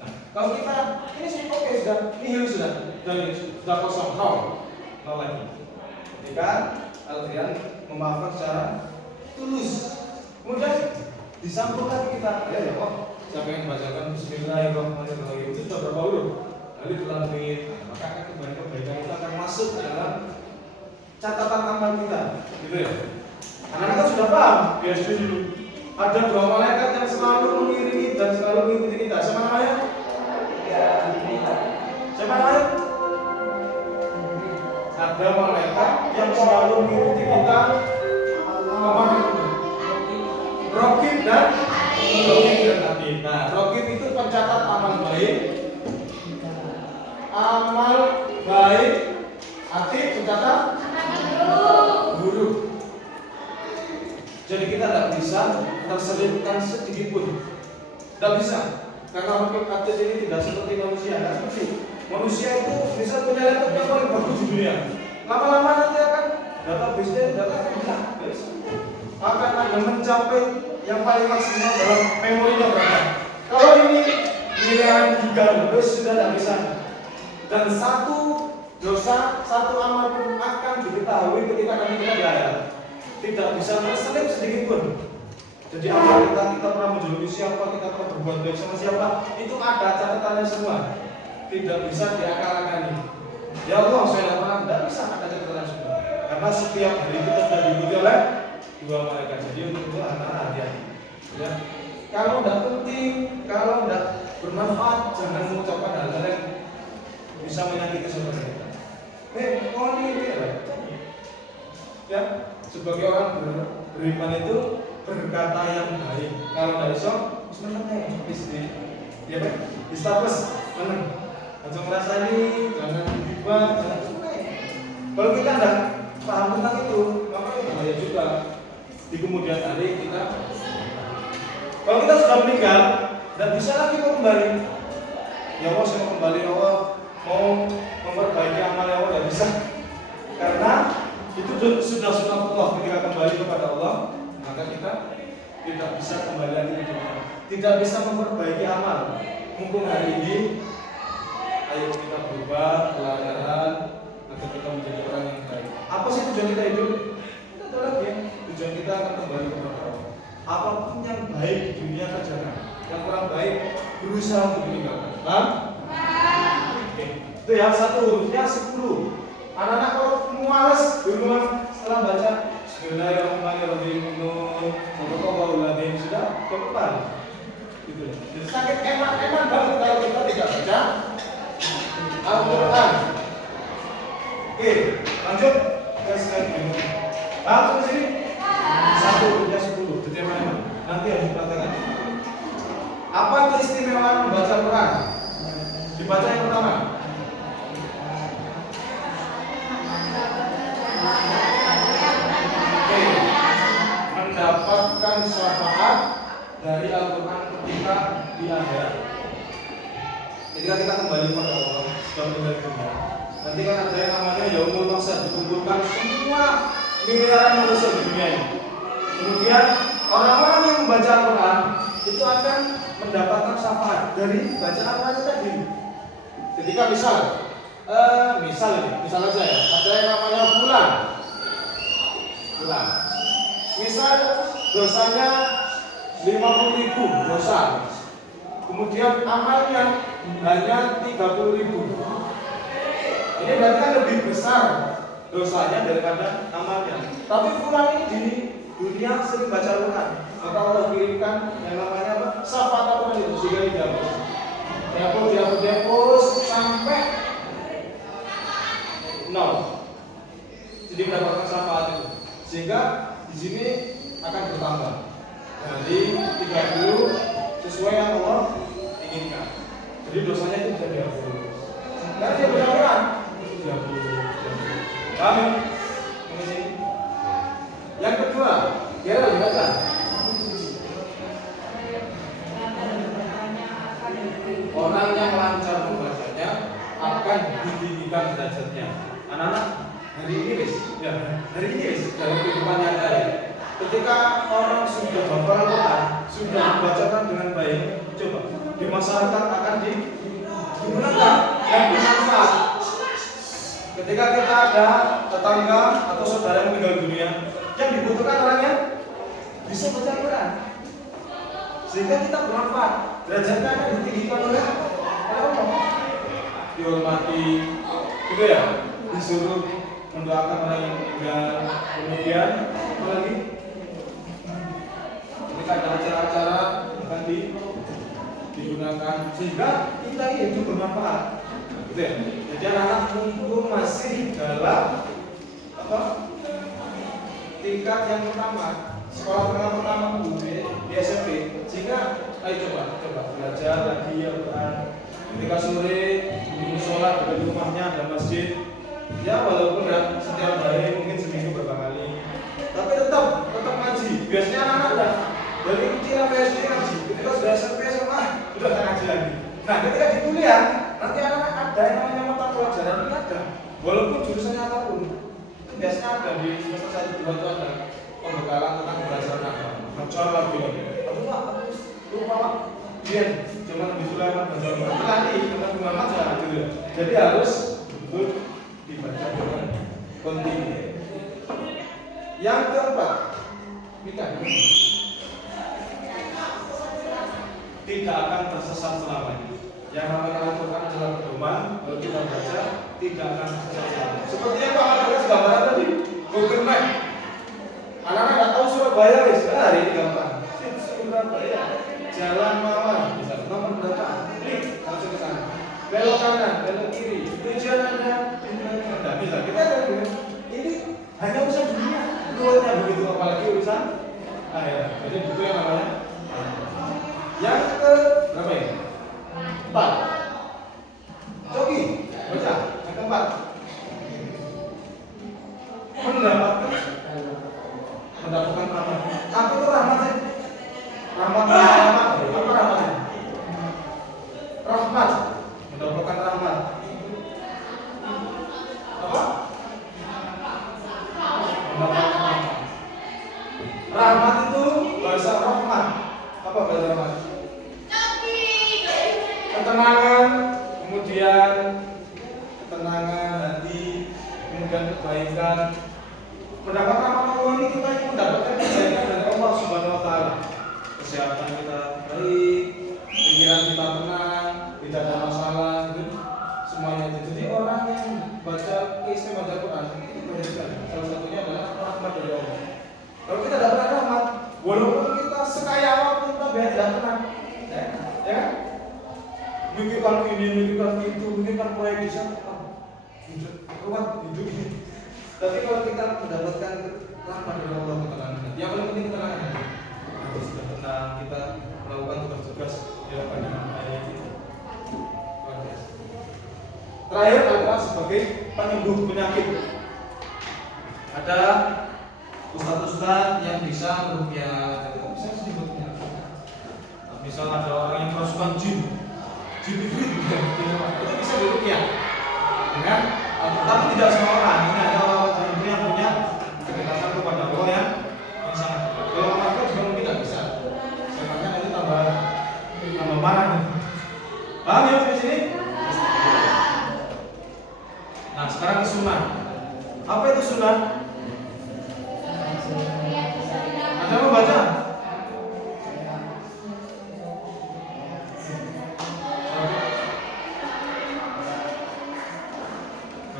Nah, kalau kita ini sudah nihil sudah kosong, nol lagi. Ketika Adrian memaafkan secara tulus, kemudian disambung lagi kita, ya, saya pengen bacakan Bismillahirrahmanirrahim itu sudah berapa huruf? Alif lam mim. Maka kebaikan itu akan masuk ke dalam catatan amal kita, gitu ya. Anak-anak kan sudah paham, ya dulu. Ada 2 malaikat yang selalu mengiringi dan selalu mengikuti kita. Siapa namanya? Siapa namanya? Ada malaikat yang selalu mengikuti kita. Rokib dan Atid. Nah, Rokib itu pencatat amal baik. Amal baik, Atid pencatat buruk. Jadi kita tidak bisa terselipkan sedikit pun. Tidak bisa. Karena Rokib Atid ini tidak seperti manusia. Tidak seperti manusia itu bisa punya laptop yang paling bagus di dunia. Lama-lama nanti akan database-nya akan ada mencapai yang paling maksimal dalam memorinya berapa. Kalau ini miliaran giga, sudah tidak bisa. Dan satu dosa, satu amal pun akan diketahui ketika nanti kita di akhirat. Tidak bisa terselip sedikit pun. Jadi amal kita pernah menjuluki siapa, kita pernah berbuat baik sama siapa, itu ada catatannya semua. Tidak bisa diakal-akali. Ya Allah, saya tidak bisa ada catatan semua. Karena setiap hari kita sudah diikuti oleh 2 malaikat. Jadi untuk itu anak-anak hati-hati. Ya. Kalau tidak penting, kalau tidak bermanfaat, jangan mengucapkan hal-hal yang bisa menyakiti saudara kita. Ini ya, sebagai orang beriman itu berkata yang baik. Kalau tidak bisa, menang istri. Ya kan? Istapes menang. Jangan merasa ini, jangan gibah, jangan sunai. Kalau kita tidak paham tentang itu, maka itu bahaya juga. Di kemudian hari kita, kalau kita sudah meninggal, tidak bisa lagi mau kembali. Ya Allah, saya mau kembali, ya Allah, mau memperbaiki amal, ya Allah, tidak bisa. Karena itu sudah sunatullah. Ketika kembali kepada Allah, maka kita tidak bisa kembali lagi ke dunia. Tidak bisa memperbaiki amal. Mumpung hari ini, ayo kita berubah, pelajaran, agar kita menjadi orang yang baik. Apa sih tujuan kita hidup? Kita tahu lagi ya. Tujuan kita akan kembali kepada Allah. Apapun yang baik di dunia kerjakan, yang kurang baik berusaha untuk meninggalkan. Paham? Oke. Itu ya, 1 hurufnya 10. Anak-anak kalau muales di rumah setelah baca Bismillahirrahmanirrahim, Nun, Sadaqallahul sudah keempat. Gitu. Jadi sakit enak banget kalau kita tidak baca Al-Quran. Oke, lanjut ke slide berikutnya. Langsung ke sini. 1 hurufnya 10. Detail mana? Nanti harus dipraktekkan. Apa keistimewaan membaca Al-Quran? Dibaca yang pertama. Oke. Mendapatkan syafaat dari Al-Quran ketika di akhirat. Ketika kita kembali kepada Allah setelah meninggal dunia, nanti kan ada yang namanya Yaumul Mahsyar, dikumpulkan semua miliaran manusia di dunia ini. Kemudian orang-orang yang membaca Al-Quran itu akan mendapatkan syafaat dari bacaan Al-Quran tadi. Ketika misal aja ya, ada yang namanya Fulan. Misal dosanya 50.000 dosa. Kemudian amalnya hanya 30.000. Ini berarti kan lebih besar dosanya daripada amalnya. Tapi Fulan ini di dunia sering baca Al-Quran, maka Allah kirimkan yang namanya apa? Syafaat Al-Quran itu sehingga dihapus. Dihapus sampai nol. Jadi mendapatkan syafaat itu. Sehingga di sini akan bertambah. Jadi 30 sesuai yang Allah inginkan. Jadi dosanya itu bisa dihapus. Nah, dia benar-benar dihapus. Paham ya? Ini. Yang kedua, kira baca. Orang yang lancar membacanya akan ditinggikan derajatnya. Anak-anak, hari ini guys, ya hari ini guys dalam kehidupan nyata. Ketika orang sudah hafal Quran, sudah membacakan dengan baik, coba di masyarakat akan digunakan dan bermanfaat. Ketika kita ada tetangga atau saudara yang meninggal dunia, yang dibutuhkan orangnya bisa baca Quran, sehingga kita bermanfaat. Derajatnya akan ditinggikan oleh Allah, dihormati, gitu ya, disuruh mendoakan orang yang meninggal. Kemudian apa lagi? Ketika ada acara-acara akan digunakan sehingga kita itu bermanfaat, gitu ya. Jadi anak-anak mumpung masih dalam apa? Tingkat yang pertama, sekolah menengah pertama di SMP, sehingga ayo coba belajar lagi Al-Quran. Ketika sore minggu sholat di rumahnya ada masjid, ya walaupun tidak setiap hari, mungkin seminggu berapa kali, tapi tetap ngaji. Biasanya anak-anak dari kecil sampai SD ngaji, ketika sudah SMP SMA sudah ngaji lagi. Nah, ketika di kuliah nanti anak-anak ada yang namanya mata pelajaran ini ada, walaupun jurusannya apapun, itu biasanya ada di semester 1, 2 itu ada pembekalan tentang pelajaran agama. Kecuali lagi, aku lupa dia cuma di Sulaiman baca nanti tentang Muhammad ya gitu. Jadi harus betul dibaca dengan kontinu. Yang keempat, tidak akan tersesat selamanya. Yang namanya Al-Quran adalah pedoman, kalau kita baca tidak akan tersesat selamanya. Seperti yang Pak Mas gambaran tadi, Google Map. Anak-anak nggak tahu Surabaya, hari ini gampang. Surabaya, Jalan Mawar, bisa nomor berapa? Klik langsung ke sana. Belok kanan, belok kiri. Tujuan Anda, tidak bisa. Kita ada ini hanya urusan dunia. Luarnya begitu, apalagi urusan akhirat. Jadi itu yang namanya. Yang ke berapa ya? 4. Coki, baca. Yang keempat. Mendapatkan rahmat. Apa itu rahmat sih? Rahmat. Apa rahmatnya? Rahmat. Mendapatkan rahmat. Apa? Mendapatkan rahmat. Rahmat itu bahasa rahmat. Apa bahasa rahmat? Ketenangan, kemudian ketenangan hati, kemudian kebaikan. Mendapat rahmat Allah ini kita mendapatkan kebaikan dari Allah Subhanahu Wa Taala. Kesehatan kita baik, pikiran kita tenang, tidak ada masalah, gitu. Semuanya itu. Jadi orang yang baca keistimewaan baca Quran itu banyak sekali. Salah satunya adalah rahmat dari Allah. Kalau kita dapat rahmat, walaupun kita sekaya apapun kita biar tidak tenang, ya kan? Mikirkan ini, mikirkan itu, mikirkan proyek di sana, kuat hidup ini. Tapi kalau kita mendapatkan rahmat dari Allah, ketenangan, yang paling penting ketenangan. Nanti sudah tenang, kita melakukan tugas-tugas dilakukan dengan baik. Terakhir adalah sebagai penyembuh penyakit. Ada ustaz-ustaz yang bisa meruqyah, bisa disebutnya. Misal ada orang yang kerasukan jin iblis, itu bisa diruqyah dengan, tapi tidak semua orang. Ini hanya orang-orang yang punya kedekatan kepada Allah yang sangat. Kalau orang juga mungkin tidak bisa. Sebabnya nanti tambah marah. Paham ya di sini? Nah, sekarang sunnah. Apa itu sunnah? Ada yang mau baca?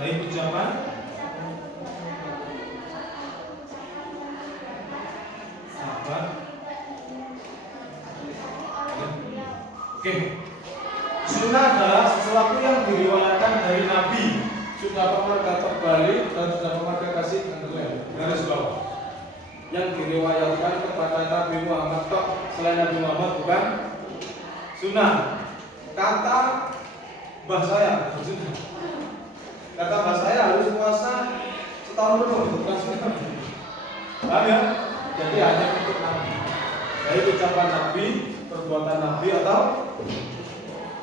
Baik, ucapan. Sahabat. Oke. Sunnah adalah sesuatu yang diriwayatkan dari Nabi sudah pemarga terbalik dan sudah pemarga kasih underline garis bawah yang diriwayatkan kepada Nabi Muhammad selain Nabi Muhammad bukan sunnah. Kata mbah saya sunnah. Kata mbah saya harus puasa setahun penuh bukan sunnah. Paham ya? Jadi hanya untuk Nabi. Baik ucapan Nabi, perbuatan Nabi atau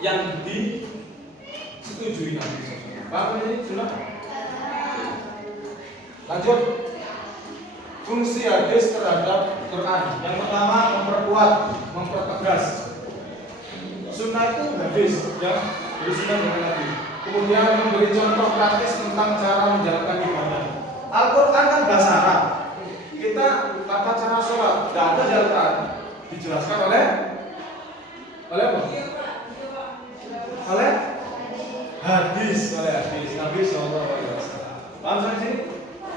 yang disetujui Nabi. Paham ini sudah? Lanjut. Fungsi hadis terhadap Quran. Yang pertama memperkuat, mempertegas. Sunnah itu hadis, ya, dari sunnah dari Nabi. Kemudian memberi contoh praktis tentang cara menjalankan ibadah. Al-Quran kan bahasa Arab. Kita tata cara sholat, tidak ada jalan dijelaskan oleh apa? Oleh hadis, Nabi Sallallahu Alaihi Wasallam. Paham sampai sini?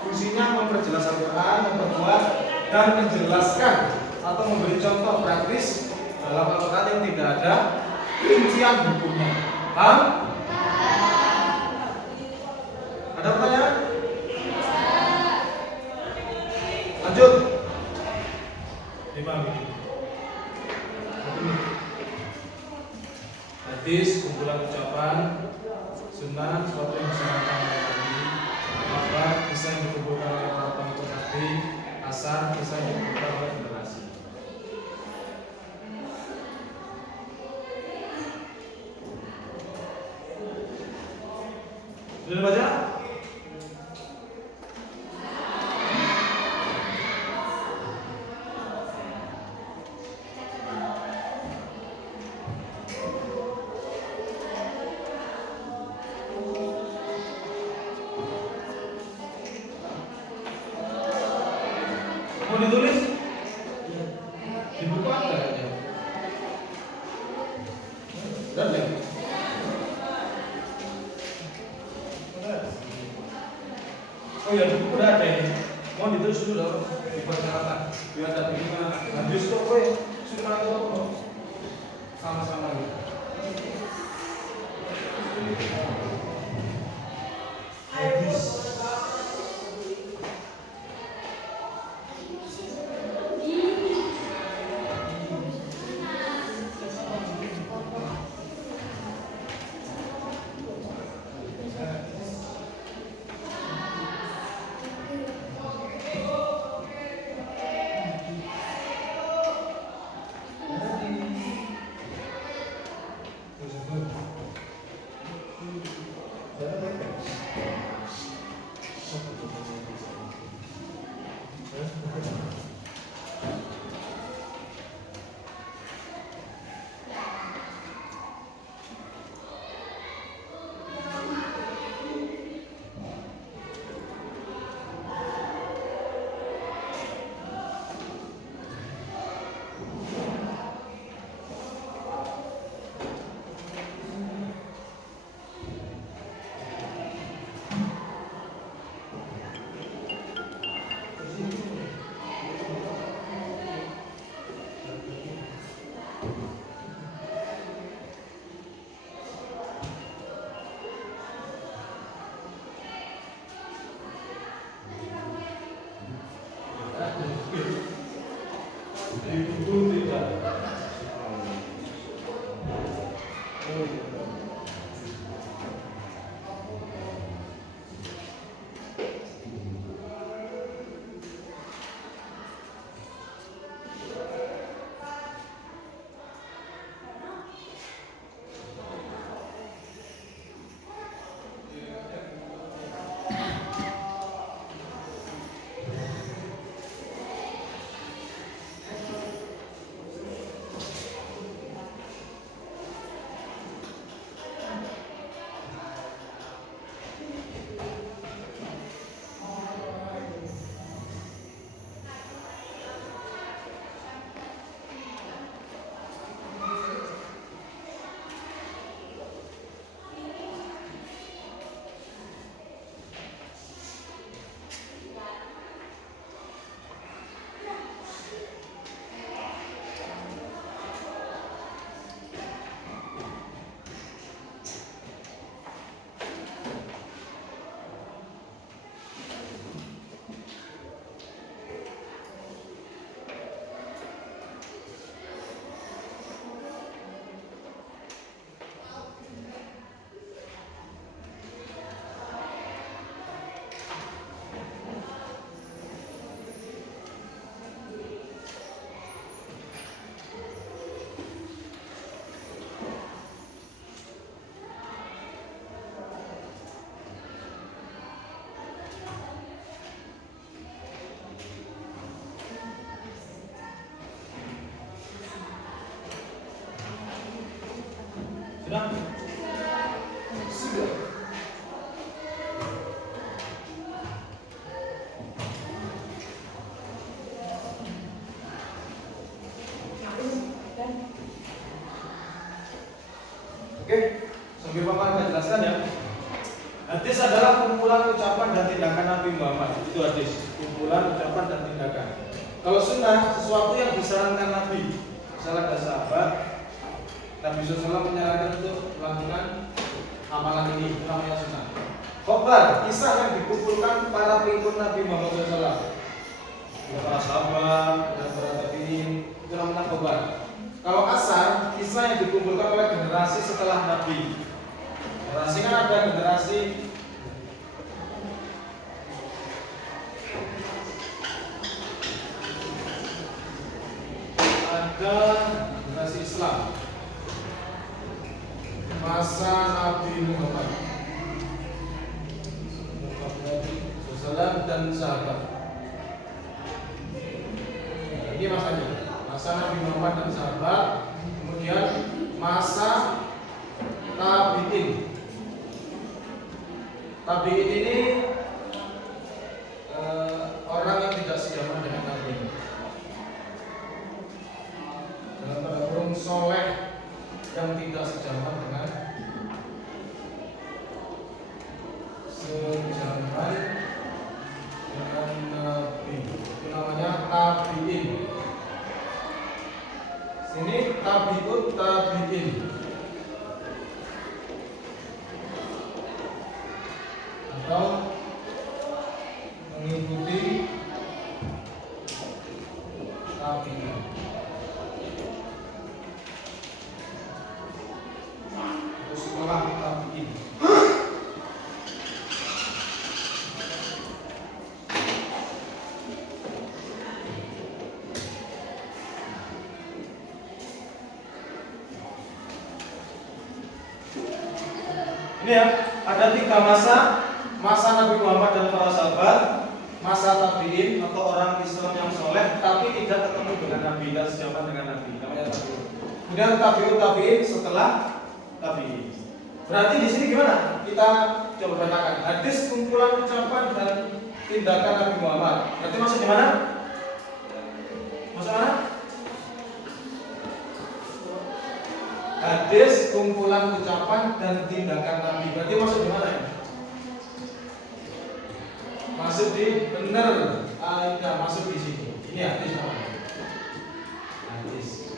Fungsinya memperjelas Al-Quran, memperkuat dan menjelaskan atau memberi contoh praktis dalam Al-Quran yang tidak ada rincian hukumnya. Paham? Ada pertanyaan? Lanjut. Dipahami. Hadis kumpulan ucapan sunnah suatu yang disampaikan oleh Nabi, maka kisah yang dikumpulkan oleh para pengikut Nabi, asar kisah yang dikumpulkan oleh generasi. Sudah baca? Mau ditulis? Di buku ada ya? Udah ya? Oh ya, di buku udah ada ya? Mau ditulis dulu dong? Di persyaratan biar ada gimana? Habis kok gue sunnah itu apa? Sama-sama gitu. Hadis. Sudah? Sudah. Oke, sambil Bapak akan jelaskan ya. Hadis adalah kumpulan ucapan dan tindakan Nabi Muhammad. Itu hadis, kumpulan ucapan dan tindakan. Kalau sunnah, sesuatu yang disarankan Nabi. Misalnya ada sahabat, Nabi SAW menyarankan untuk melakukan amalan ini, itu namanya sunnah. Khobar, kisah yang dikumpulkan para pengikut Nabi Muhammad SAW. Para sahabat dan para tabi'in, itu namanya khobar. Kalau asar, kisah yang dikumpulkan oleh generasi setelah Nabi. Generasi kan ada generasi Islam, masa Nabi Muhammad SAW dan sahabat. Ini masanya, masa Nabi Muhammad dan sahabat. Kemudian masa tabi'in. Tabi'in ini orang yang tidak sejaman dengan Nabi, dalam tanda kurung soleh yang tidak sejaman dengan Nabi. Itu namanya tabi'in. Sini tabi'ut tabi'in. Atau mengikuti tabi'in. Itu sekolah tabi'in. Ini ya, ada 3 masa. Masa Nabi Muhammad dan para sahabat, masa tabi'in atau orang Islam yang soleh tapi tidak ketemu dengan Nabi dan sejaman dengan Nabi, namanya tabi'in. Kemudian tabi'ut tabi'in setelah tabi'in. Berarti di sini gimana? Kita coba katakan hadis kumpulan ucapan dan tindakan Nabi Muhammad. Berarti masuk di mana? Masuk mana? Hadis kumpulan ucapan dan tindakan Nabi. Berarti masuk di mana ya? Masuk di benar, masuk di sini. Ini hadis namanya. Hadis.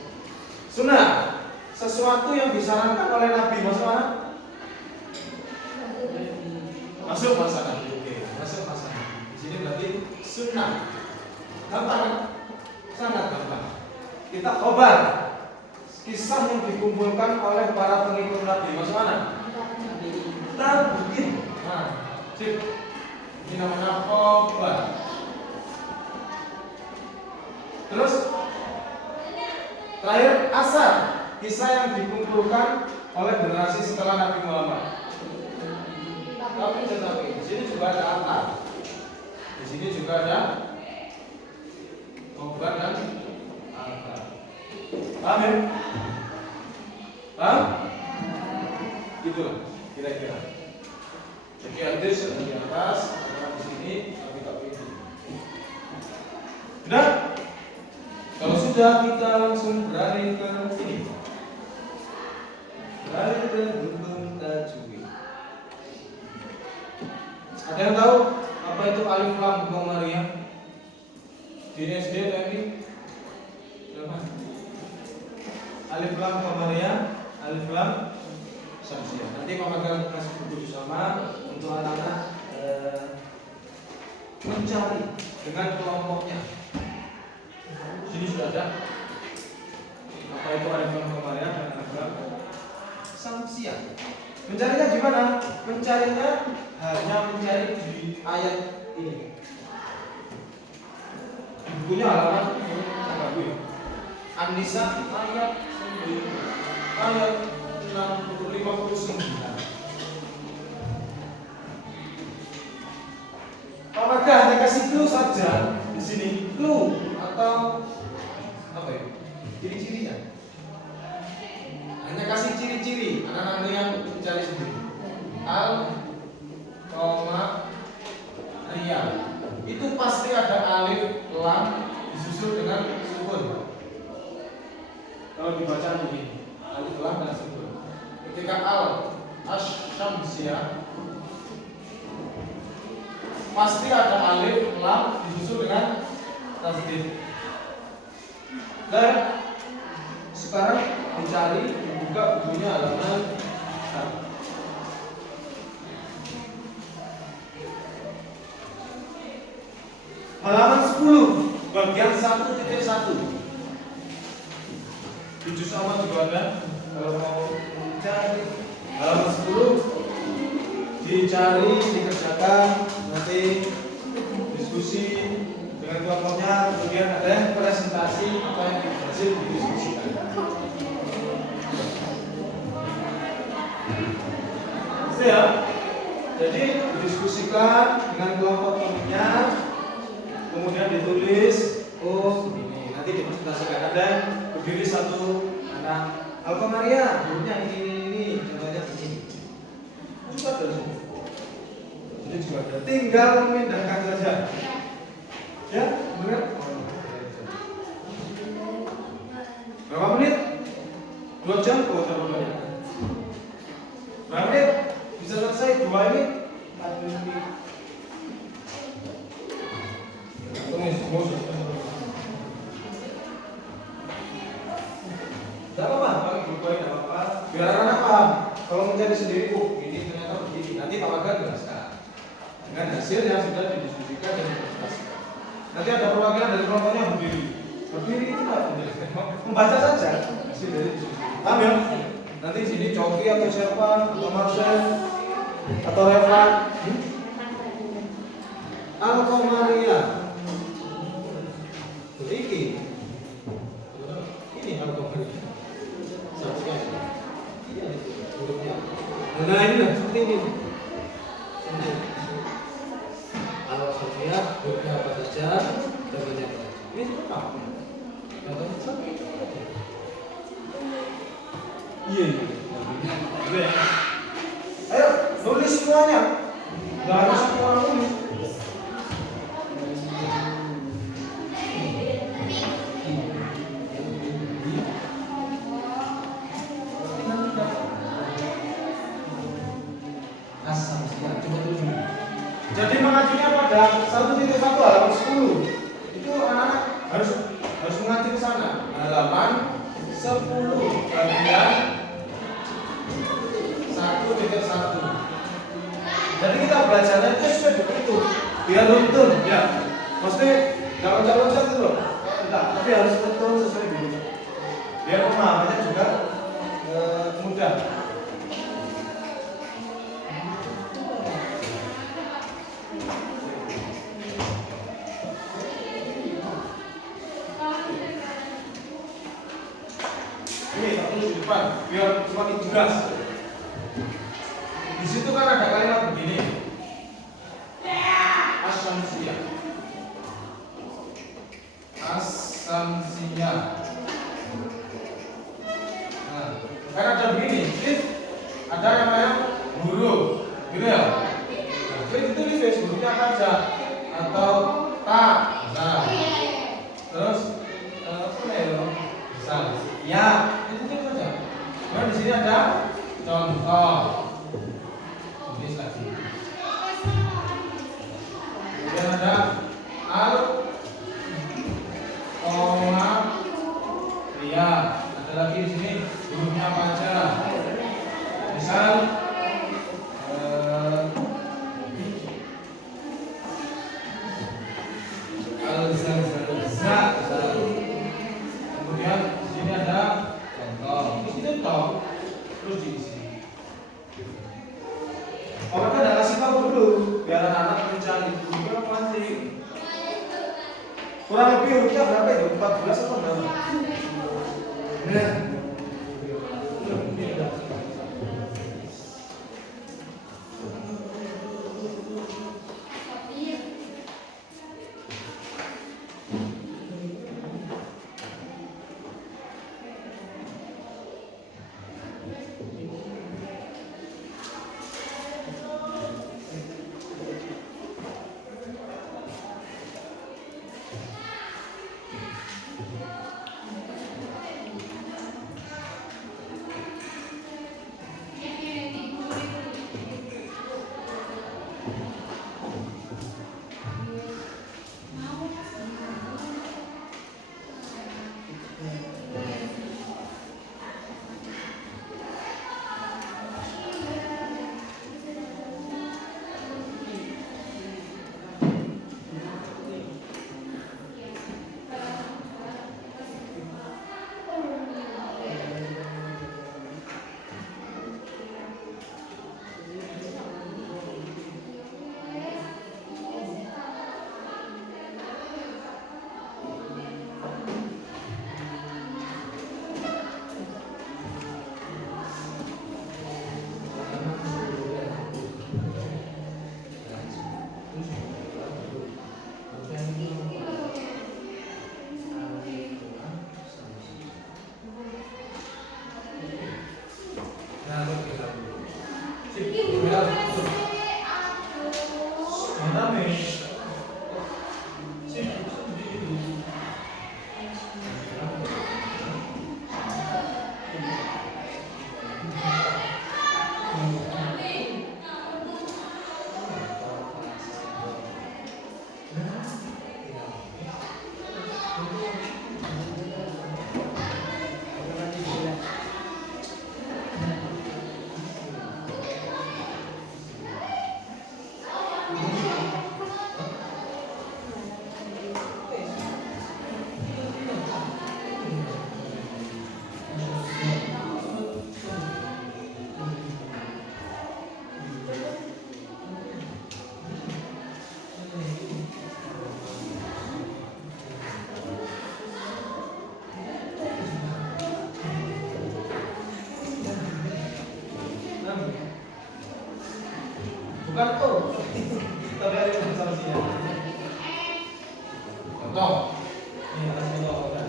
Sunnah, sesuatu yang disarankan oleh Nabi, masuk mana? Masuk masa Nabi. Oke, masuk masa Nabi. Di sini berarti sunnah. Gampang, sangat gampang. Kita khobar, kisah yang dikumpulkan oleh para pengikut Nabi, masuk mana? Tabi'in. Nah, cip. Ini namanya khobar. Terus terakhir asar, kisah yang dikumpulkan oleh generasi setelah Nabi Muhammad. Tapi di sini juga ada asar. Di sini juga ada khobar dan asar. Paham ya? Paham? Gitulah kira-kira. Jadi hadis di atas, di sini, tapi ini. Sudah? Kalau sudah, kita langsung beralih ke sini. Beralih ke rukun tajwid. Ada yang tahu apa itu alif lam qamariyah? Di SD tadi? Berapa? Alif lam qamariyah, alif lam syamsiyah. Nanti Pak Magang kasih buku sama untuk anak-anak mencari dengan kelompoknya. Sini sudah ada apa itu alif lam qamariyah dan alif lam syamsiyah. Mencarinya gimana? Mencarinya hanya mencari di ayat ini. Di bukunya halaman An-Nisa ayat 59. Apakah hanya kasih clue saja di sini, clue atau apa ya? Ciri-cirinya. Hanya kasih ciri-ciri. Anak-anak kalau dibaca begini, alif lam dan sukun. Ketika al asyamsiyah pasti ada alif lam disusul dengan tasdid. Dan sekarang dicari, dibuka bukunya halaman halaman 10 bagian 1.1 di juz amal juga ada. Kalau mau mencari halaman 10 dicari, dikerjakan, nanti diskusi dengan kelompoknya, kemudian ada presentasi apa yang berhasil didiskusikan. Ya, jadi didiskusikan dengan kelompok-kelompoknya, kemudian ditulis, oh ini nanti dipresentasikan. Ada berdiri satu anak Alfa Maria, gurunya ini contohnya begini. Juga ada semua. Jadi juga ada. Tinggal memindahkan saja. Ya, benar? Berapa menit? 2 jam kok contohnya. Berapa menit? Bisa selesai 2 menit? 4 menit. Tidak apa-apa, pakai buku tidak apa-apa. Biar anak paham. Kalau mencari sendiri, ini ternyata begini. Nanti Pak Warga jelaskan dengan hasil yang sudah didiskusikan dan dipresentasikan. Nanti ada perwakilan dari kelompoknya berdiri. Berdiri itu tidak menjelaskan, membaca saja hasil dari diskusi. Paham ya? Nanti sini Coki atau siapa, atau Marcel, atau Revan, Alfa Maria. Ini Alfa Maria. Nah ini seperti ini. Alfa Maria, grupnya apa saja, contohnya apa? Ini seperti apa? Contohnya seperti itu. Iya. Ayo nulis semuanya. Gak harus semua orang nulis. Jadi mengajunya pada 1.1 halaman 10 itu anak-anak harus mengacu ke sana halaman 10 bagian 1.1. Jadi kita belajarnya itu sesuai begitu biar runtun ya. Maksudnya nggak loncat-loncat itu loh. Enggak, tapi harus betul sesuai begitu. Biar pemahamannya juga mudah. Ini tak tulis di depan biar semakin jelas. Di situ kan ada kalimat begini. Asamsiyah. Asamsiyah. Nah, kan ada begini, ada namanya huruf, gitu ya. Nah, jadi ditulis hurufnya apa aja atau tak, nah. Terus apa ya? Misal, ya. Nah, di sini ada contoh. Tulis lagi. Kemudian ada al koma ria. Ada lagi di sini hurufnya apa aja. Misal al-zalzalza. Kemudian di sini ada contoh. Terus diisi. Orang ada kasih tahu dulu biar anak-anak mencari hurufnya apa sih. Kurang lebih hurufnya berapa itu? 14 atau berapa? Nah. Bukan tuh. Tapi ada yang sama sih ya. Contoh. Ini atas contoh kan.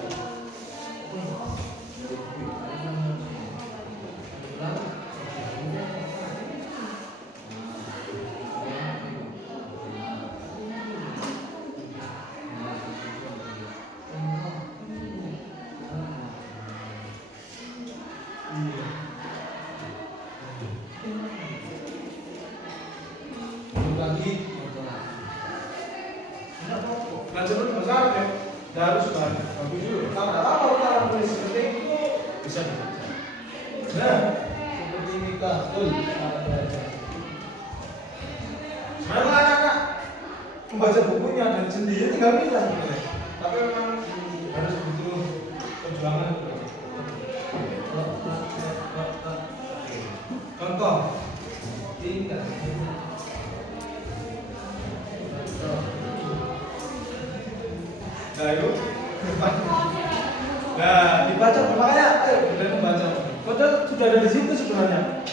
Belajar dulu bahasa Arab ya. Harus bagus dulu. Kalau nggak apa cara tulis seperti itu bisa dibaca. Nah, seperti ini kak. Sebenarnya anak-anak membaca bukunya dan sendiri tinggal bisa sebenarnya. Tapi memang harus butuh perjuangan. Contoh, tinggal. Nah, yuk. Nah, dibaca makanya ayo kita membaca. Padahal sudah ada di situ sebenarnya.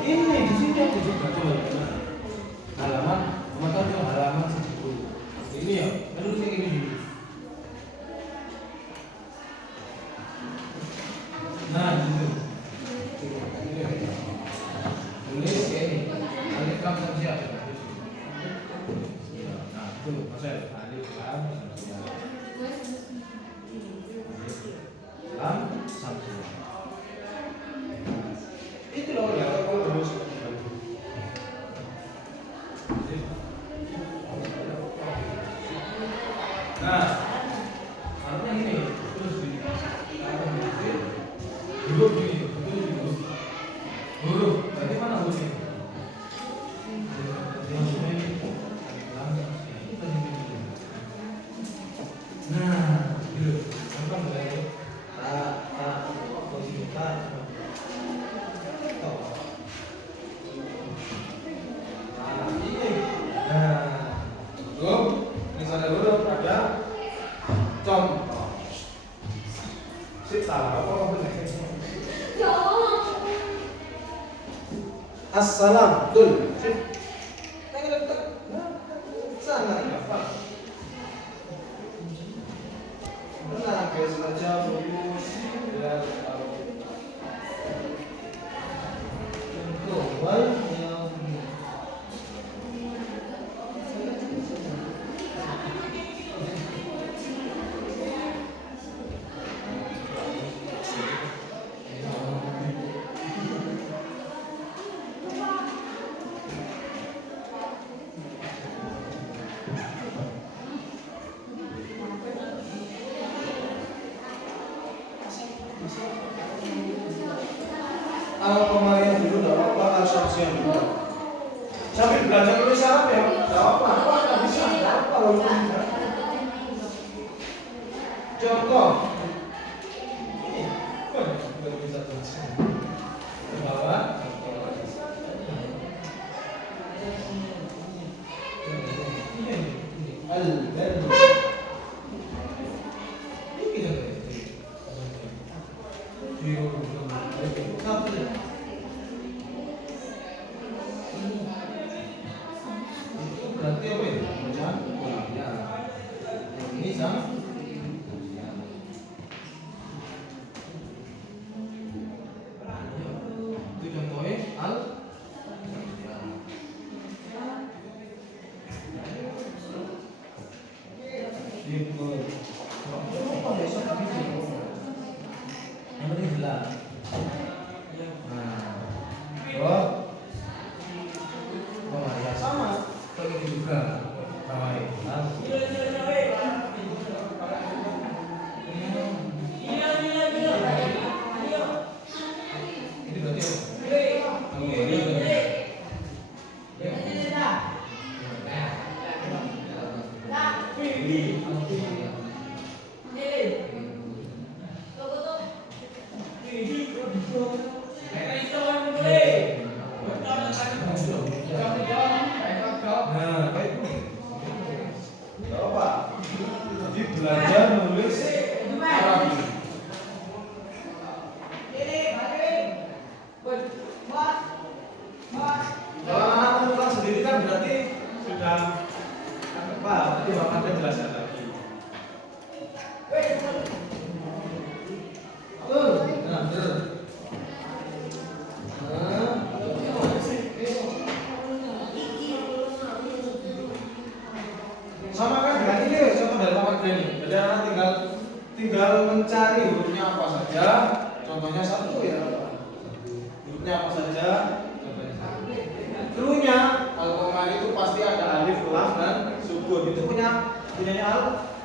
Ini di sini aku juga coba. Halaman, mata halaman 10. Ini ya, terus yang ini. Nah, gitu. Tulis ini. Alif lam samsiah. Nah, itu maksudnya alif lam samsiah. Lam samsiah. Itu loh ya, kalau terus. Nah, artinya ini terus di huruf ini, huruf. Berarti mana hurufnya? Nah, gitu. Gampang berarti. Posisi ta. Misalnya huruf ada contoh. Sip salah apa benar? Assalam, betul. Sip. Sangat gampang. Tenang, guys, saja fokus. Ya, untuk wal yang Al-Qamariyah dulu enggak apa-apa, Al-Syamsiyah dulu. Sambil belajar tulis Arab ya, enggak apa-apa, enggak bisa, enggak apa kalau bisa. Contoh. Ini, enggak bisa tulis. Bawah. Al-Bardu. Ini bisa berarti apa itu? Bacaan ya. Ini sama. Itu contohnya al. Yang penting jelas. Oh ya sama begitu juga. Baik. Ini berarti belajar nulis Arab. mudah nih. Jadi anak tinggal mencari hurufnya apa saja. Contohnya satu ya. Hurufnya apa saja? Contohnya satu. Cluenya Al-Qamari itu pasti ada alif, lam dan sukun. Itu punyanya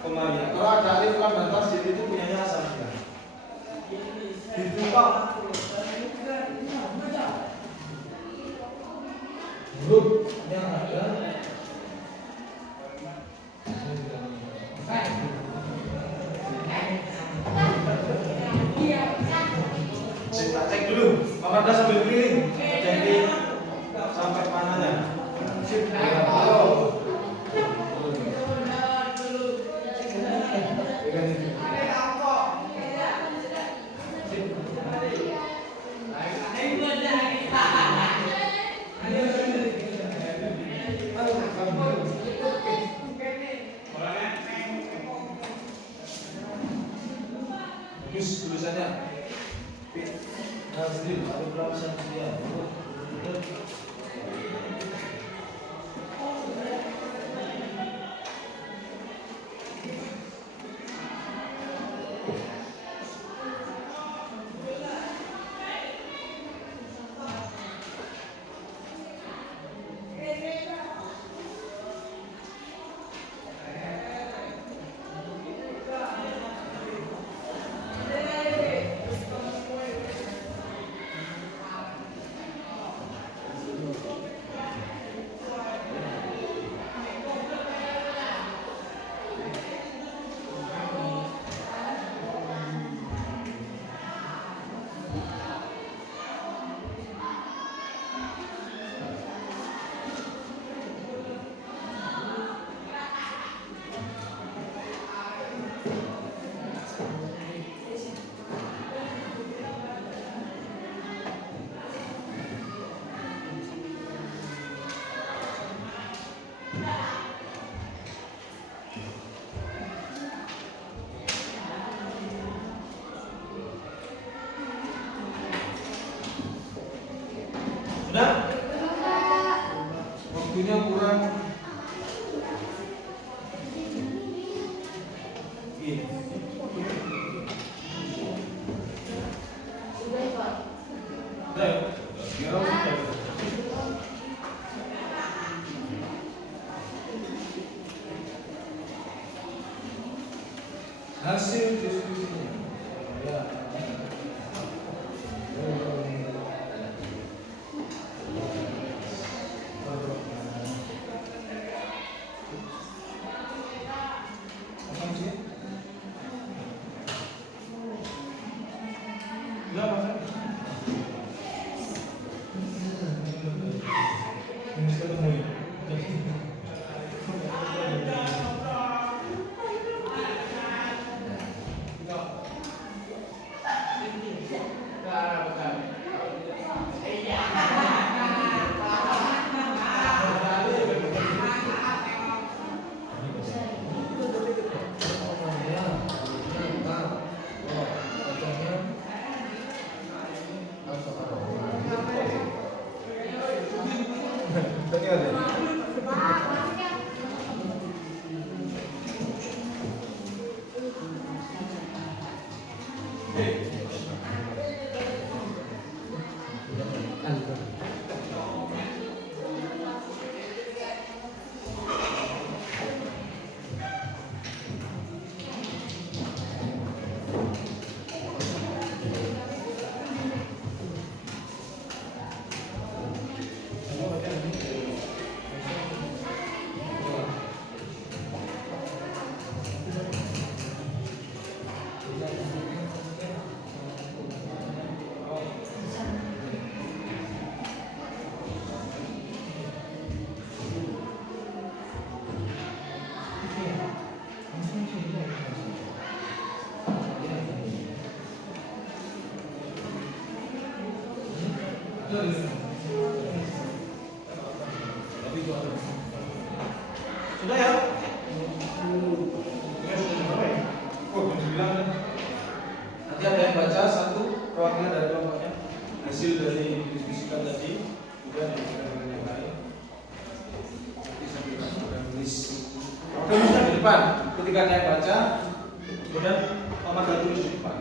Al-Qamari. Kalau ada alif, lam dan tasdid itu punyanya As-Safiah. Gitu Pak. Huruf yang ada kita cek dulu. Pak Marda sambil keliling jadi sampai mananya. Bagus tulisannya. Sendiri, ada berapa dia? Sudah? Waktunya kurang. Hasil diskusinya. Ya. Sudah ya? Nanti ada yang baca satu perwakilan dari kelompoknya hasil dari didiskusikan tadi, kemudian dengan yang lain. Nanti sambil kita tulis. Oke, di depan. Ketika Ketika dia baca, kemudian Pak Marga tulis di depan.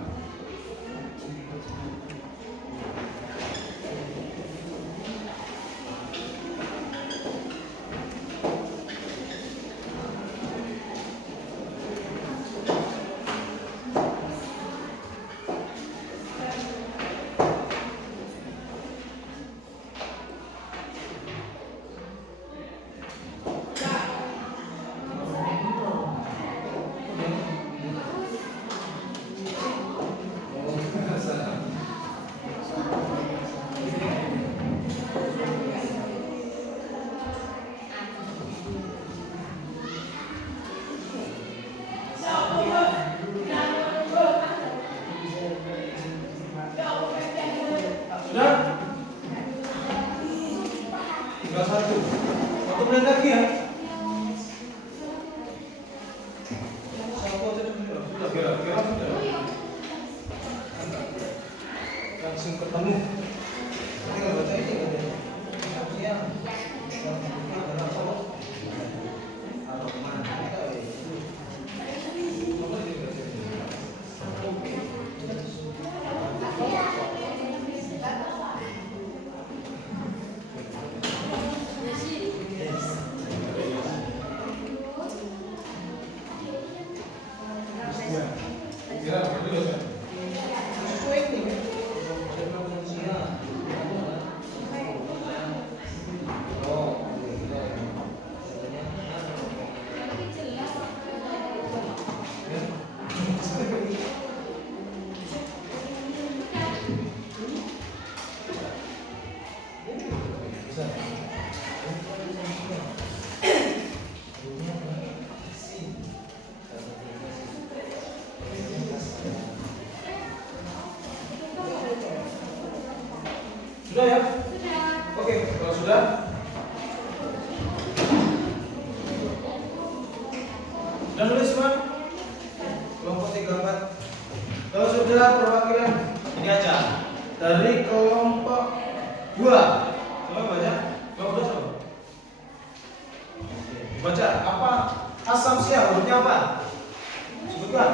Sudah? Tinggal 1 menit lagi ya. Sudah kira-kira sudah. Langsung ketemu. Tinggal baca ini kan. Siang. Sudah ya? Oke, kalau sudah nulis semua? Kelompok 34. Kalau sudah perwakilan ini aja dari kelompok 2. Coba baca. Kelompok 2 coba. Baca apa? Asam-siam hurufnya apa? Sebutkan.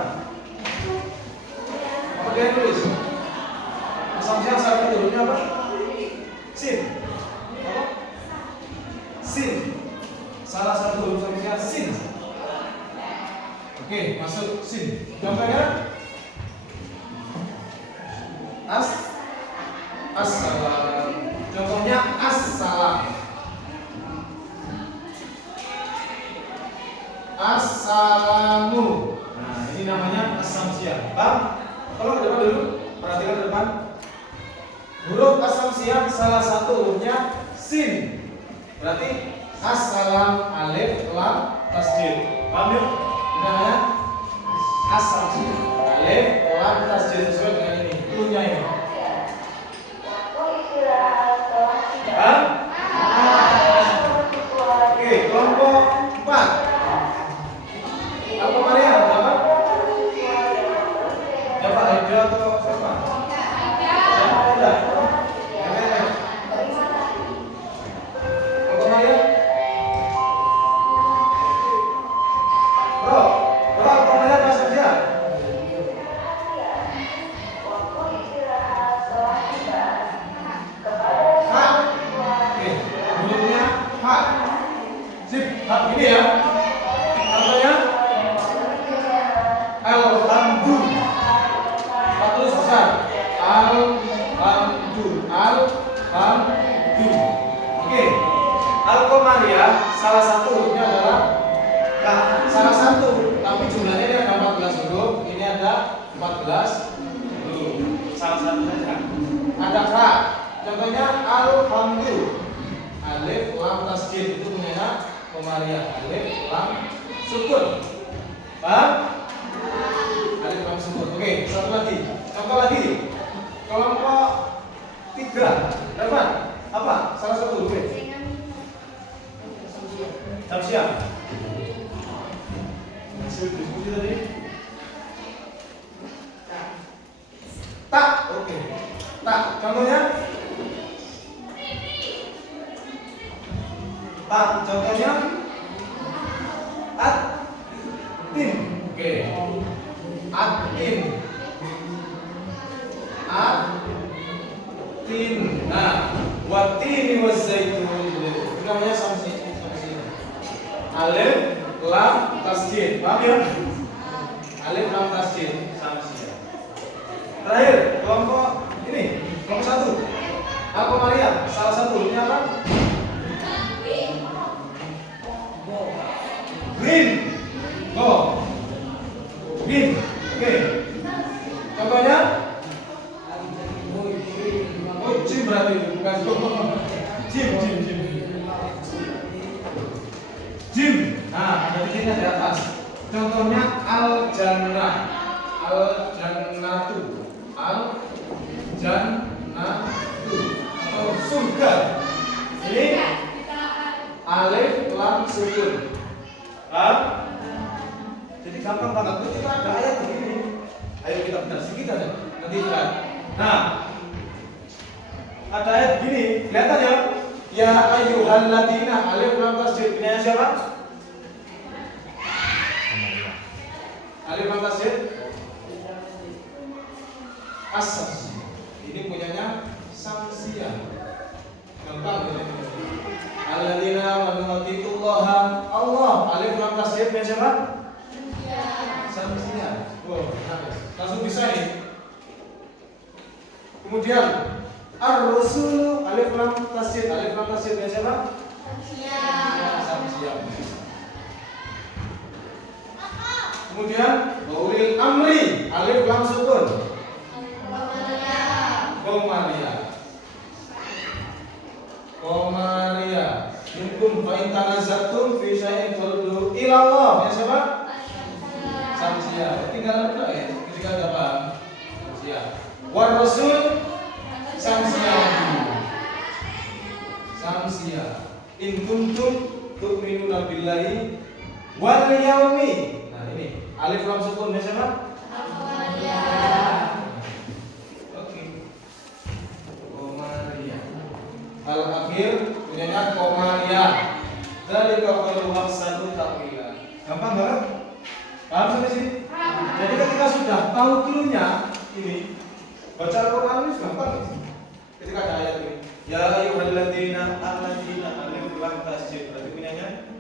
Apa dia tulis? Asam-siam salah satu hurufnya apa? Sin. Apa? Sin. Salah satu huruf asam-siam sin. Oke, masuk sin. Contohnya assalam. Contohnya assalam. Assalamu. Nah, ini namanya asam-siam. Bang, tolong ke depan dulu. Perhatikan ke depan. Huruf asam-siam salah satu hurufnya sin. Berarti assalam, alif, lam, tasjid. Paham yuk? Ini namanya asam-siam. Alif, lam, tasjid sesuai dengan ini. Punya ini. Hah? Oke, kelompok 4. Apa Maria? Dapat? Dapat Aida atau siapa? Aida. Apa Maria? Bro, apa Maria bahasa dia? Ha. Oke, hurufnya ha. Sip, ha ini ya. Contohnya alhamdu. Terus besar. Alhamdu. Alhamdu. Oke. Al-Qamariyah salah satu hurufnya adalah salah satu, tapi jumlahnya ini ada 14 huruf, ini ada 14 huruf. Salah satu saja. Ada ka. Contohnya alhamdu. Alif lam tasjid itu punya Qamariyah. Alif lam sukun. Paham? Alif lam sukun. Oke, satu lagi. Contoh lagi. Kelompok 3. Dapat apa? Salah satu huruf. Siap. Hasil diskusi tadi. Tak. Oke. Tak. Contohnya? Tak. Contohnya? At. Tim. Atin. Atin. Nah, watini wazaitun. Itu namanya samsi. Alif lam tasjid. Paham ya? Alif lam tasjid samsi. Terakhir, kelompok ini, kelompok 1. Apa Maria? Salah satu ini apa? Green. Go. Green. Oke. Contohnya? Oh, Jim berarti itu bukan Jim. Jim. Nah, ada titiknya di atas. Contohnya al-jannah. Al-jannatu. Al-jannatu. Atau surga. Ini alif lam sukun. Jadi gampang banget. Kita ada ayat begini. Ayo kita benar sedikit aja. Nanti lihat. Nah, ada ayat begini. Kelihatan ya? Ya ayyuhalladzina alif lam tasjid. Ini ayat siapa? Alif lam tasjid. Asas. Ini punyanya Samsiah. Gampang ya. Alladzina manutiqullaha Allah alif lam tasjid punya siapa? Samsiah. Wow, langsung bisa nih. Kemudian ar-rusul alif lam tasjid punya siapa? Samsiah. Kemudian ulil amri alif lam sukun. Komaria. Minkum fa in tanazzatum fi syai'in farudduhu ila Allah. Ya siapa? Samsiah. Tinggal berdoa ya. Ketika ada paham. Samsiah. War rasul Samsiah. In kuntum tu'minuna billahi wal yaumi. Nah ini alif lam sukun ya siapa? Al-akhir punyanya Komaria. Dari kafirul ahsanu ta'wila. Gampang banget. Paham sampai sini? Jadi ketika sudah tahu clue-nya ini, baca Al-Qur'an ini gampang. Ketika ada ayat ini, ya ayyuhalladzina alif lam tasjid. Berarti punyanya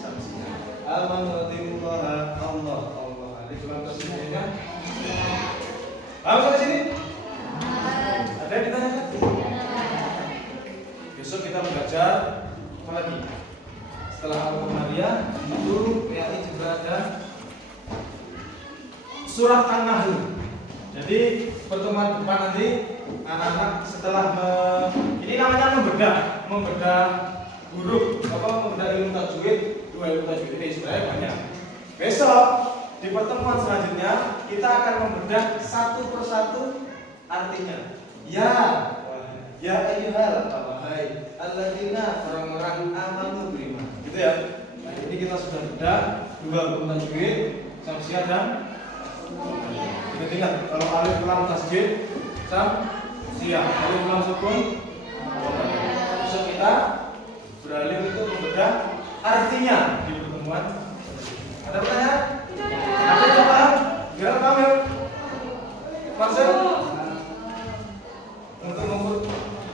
Samsiah. Al-manutiqullaha Allah alif lam tasjid punyanya. Paham sampai sini? Ada yang ditanyakan? Besok kita belajar apa lagi? Setelah Al-Qur'aniyah itu PAI juga ada surat An-Nahl. Jadi pertemuan depan nanti anak-anak setelah ini namanya membedah huruf membedah ilmu tajwid, 2 ilmu tajwid ini sebenarnya banyak. Besok di pertemuan selanjutnya kita akan membedah satu persatu artinya. Ya ayyuhal wahai alladzina orang-orang amanu beriman. Gitu ya. Nah, ini kita sudah bedah 2 ilmu tajwid, Samsiah dan ingat kalau alif lam tasjid Samsiah, alif lam sukun. Besok kita beralih untuk membedah artinya di pertemuan. Ada pertanyaan? Ada jawaban? Gimana paham ya? Marcel? Untuk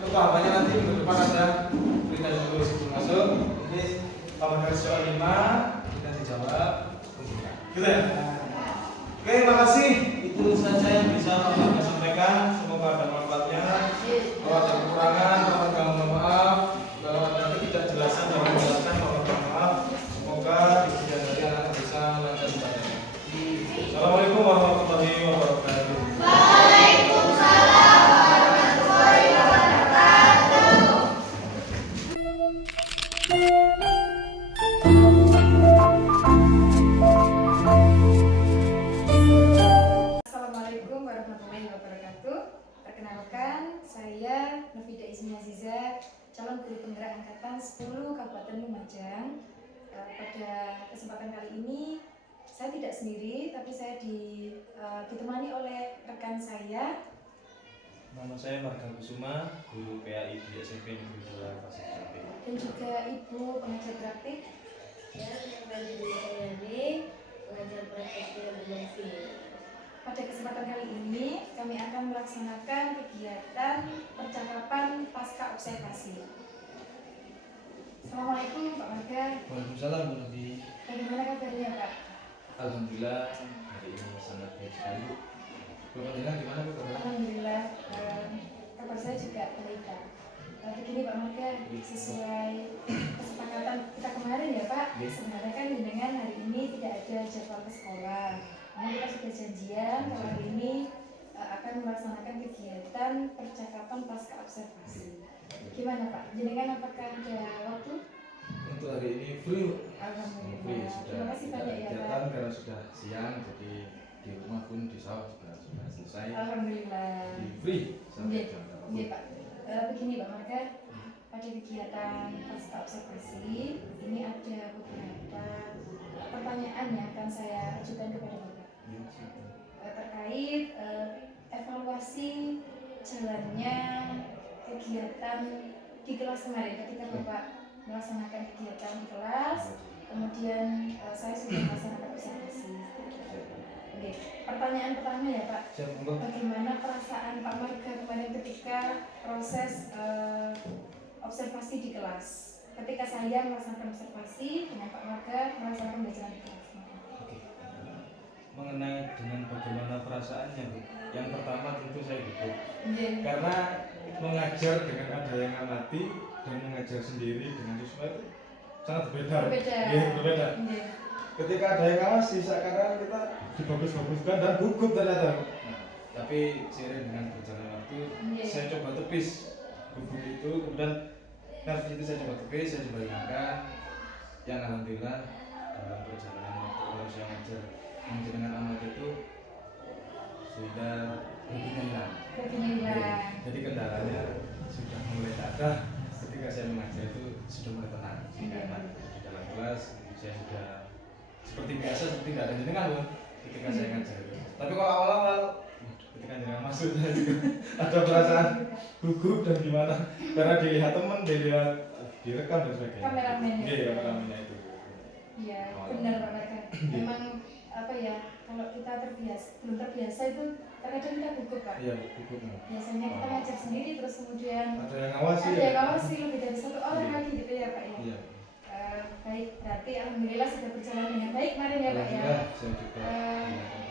kepahamannya nanti minggu depan ada berita dulu sebelum masuk. Ini kalau dari soal 5 kita dijawab. Gitu ya? Oke, makasih. Itu saja yang bisa kami sampaikan. Semoga ada manfaatnya. Kalau ada kekurangan, mohon maaf. Kalau ada ketidakjelasan yang menjelaskan, mohon maaf. Semoga di kemudian hari anak bisa lancar ibadah. Assalamualaikum warahmatullahi wabarakatuh. Waalaikumsalam warahmatullahi wabarakatuh. Assalamualaikum warahmatullahi wabarakatuh. Perkenalkan, saya Novida Ismi Aziza, calon guru penggerak angkatan 10 Kabupaten Lumajang. Pada kesempatan kali ini saya tidak sendiri, tapi saya ditemani oleh rekan saya. Nama saya Marga Kusuma, guru PAI di SMP Negeri 2 Pasir Jambi. Dan juga Ibu pengajar praktik. Ya, saya Fadli Dayani, mengajar praktek intervensi. Pada kesempatan kali ini kami akan melaksanakan kegiatan percakapan pasca observasi. Assalamualaikum Pak Marga. Waalaikumsalam Bu Novi. Bagaimana kabarnya Pak? Alhamdulillah hari ini sangat baik sekali. Bapak Dina gimana Bu kabarnya? Alhamdulillah, kabar saya juga baik Pak. Begini Pak Marga, sesuai kesepakatan kita kemarin ya Pak, sebenarnya kan dengan hari ini tidak ada jadwal ke sekolah. Namun kita sudah janjian kalau hari ini akan melaksanakan kegiatan percakapan pasca observasi. Gimana Pak? Jenengan apakah ada waktu? Untuk hari ini free. Alhamdulillah. Free sudah. Terima kasih banyak ya Pak. Kegiatan karena sudah siang, jadi di rumah pun di sawah sudah selesai. Alhamdulillah. Di free sampai Iya, jam berapa? iya Pak. Begini Pak Marga, pada kegiatan pasca observasi ini ada beberapa pertanyaan yang akan saya ajukan kepada Bapak terkait evaluasi jalannya kegiatan di kelas kemarin ketika Bapak melaksanakan kegiatan di kelas, kemudian saya sudah melaksanakan observasi. Oke, pertanyaan pertama ya Pak, bagaimana perasaan Pak Marga kemarin ketika proses observasi di kelas? Ketika saya melaksanakan observasi dengan Pak Marga melaksanakan pembelajaran di kelas. Oke. Mengenai dengan bagaimana perasaannya Bu. Yang pertama tentu saya gugup. Karena mengajar dengan ada yang amati dan mengajar sendiri dengan siswa itu sangat berbeda. Berbeda. Ketika ada yang ngawasi seakan-akan kita dibagus-baguskan dan gugup ternyata. Nah, tapi seiring dengan berjalan waktu saya coba tepis gugup itu, kemudian nerf itu saya coba tepis, saya coba hilangkan. Yang alhamdulillah dalam perjalanan waktu kalau saya ngajar dengan amat itu sudah hilang. Jadi kendalanya sudah mulai tak ada ketika saya mengajar itu sudah mulai tenang. Enak di dalam kelas saya sudah seperti biasa, seperti tidak ada jenengan Bu ketika saya ngajar itu. Tapi kalau awal-awal ketika jenengan masuk saya juga ada perasaan gugup dan gimana karena dilihat teman, dilihat direkam dan sebagainya. Kameramennya. Iya, kameramennya itu. Iya, benar Pak Marga. Memang apa ya, kalau kita belum terbiasa itu terkadang kita gugup Pak. Iya, gugup. Biasanya kita ngajar sendiri terus kemudian Ada yang ngawasi. ada yang ngawasi lebih dari satu orang lagi gitu ya Pak ya. Iya. Baik, berarti alhamdulillah sudah berjalan dengan baik kemarin ya Pak ya. Alhamdulillah, saya juga.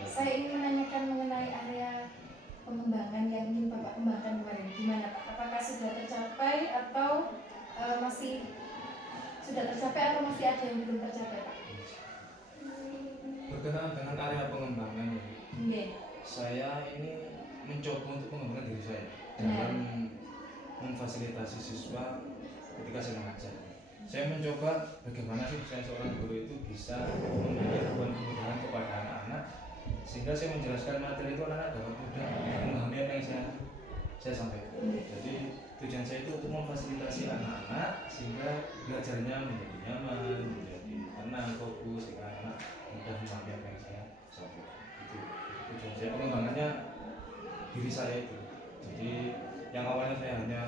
Saya ingin menanyakan mengenai area pengembangan yang ingin Bapak kembangkan kemarin. Gimana Pak? Apakah sudah tercapai atau masih sudah tercapai atau masih ada yang belum tercapai Pak? Berkenaan dengan area pengembangan ya, Iya. saya ini mencoba untuk mengembangkan diri saya dalam memfasilitasi siswa ketika saya mengajar. Saya mencoba bagaimana sih saya seorang guru itu bisa memberikan kemudahan kepada anak-anak sehingga saya menjelaskan materi itu anak-anak dapat mudah memahami apa yang saya sampaikan. Jadi tujuan saya itu untuk memfasilitasi anak-anak sehingga belajarnya menjadi nyaman, menjadi tenang, fokus, sehingga anak mudah memahami apa yang saya sampaikan. Itu tujuan saya, pengembangannya diri saya itu. Jadi yang awalnya saya hanya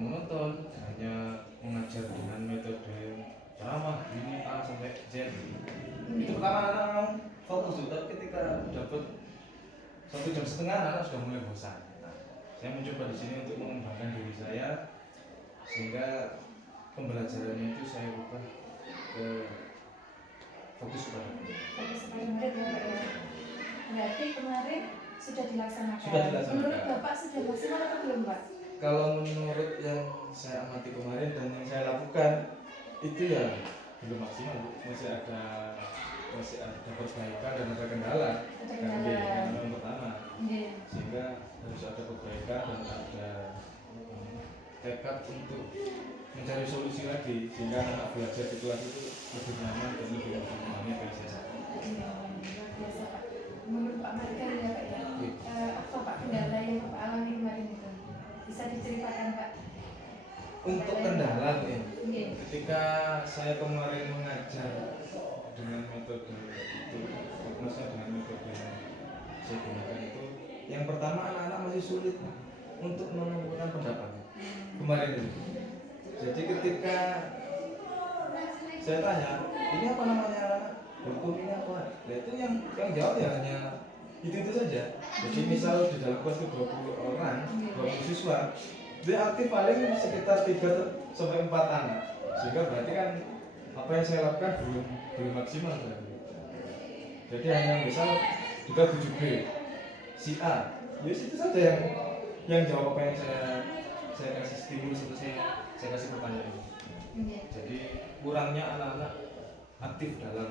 menonton, hanya mengajar dengan metode ceramah ini A sampai Z. Itu pertama anak-anak fokus, tapi ketika dapat 1,5 jam anak sudah mulai bosan. Nah, saya mencoba di sini untuk mengembangkan diri saya sehingga pembelajarannya itu saya ubah ke fokus pada murid. Fokus pada murid ya Pak ya. Berarti kemarin sudah dilaksanakan. Sudah dilaksanakan. Menurut Bapak sudah maksimal atau belum Pak? Kalau menurut yang saya amati kemarin dan yang saya lakukan itu ya belum maksimal, masih ada perbaikan dan ada kendala. Yang pertama, sehingga harus ada perbaikan dan ada tekad untuk mencari solusi lagi sehingga anak belajar di kelas itu lebih nyaman dan lebih memahami apa yang saya sampaikan. Luar biasa Pak. Menurut Pak Marga ya Pak ya, apa Pak kendala yang Bapak alami kemarin itu? Bisa diceritakan Pak? Untuk kendala ya, ketika saya kemarin mengajar dengan metode itu, maksudnya dengan metode yang saya gunakan itu, yang pertama anak-anak masih sulit untuk menentukan pendapat kemarin itu. Jadi ketika saya tanya, ini apa namanya anak? hukum ini apa? Nah itu yang jawab ya hanya itu saja. Jadi misal di dalam kelas itu 20 orang, 20 siswa, dia aktif paling sekitar 3 sampai 4 anak. Sehingga berarti kan apa yang saya lakukan belum maksimal berarti. Jadi hanya misal juga 7B si A, ya itu saja yang jawab apa yang saya kasih stimulus atau saya kasih pertanyaan. Jadi kurangnya anak-anak aktif dalam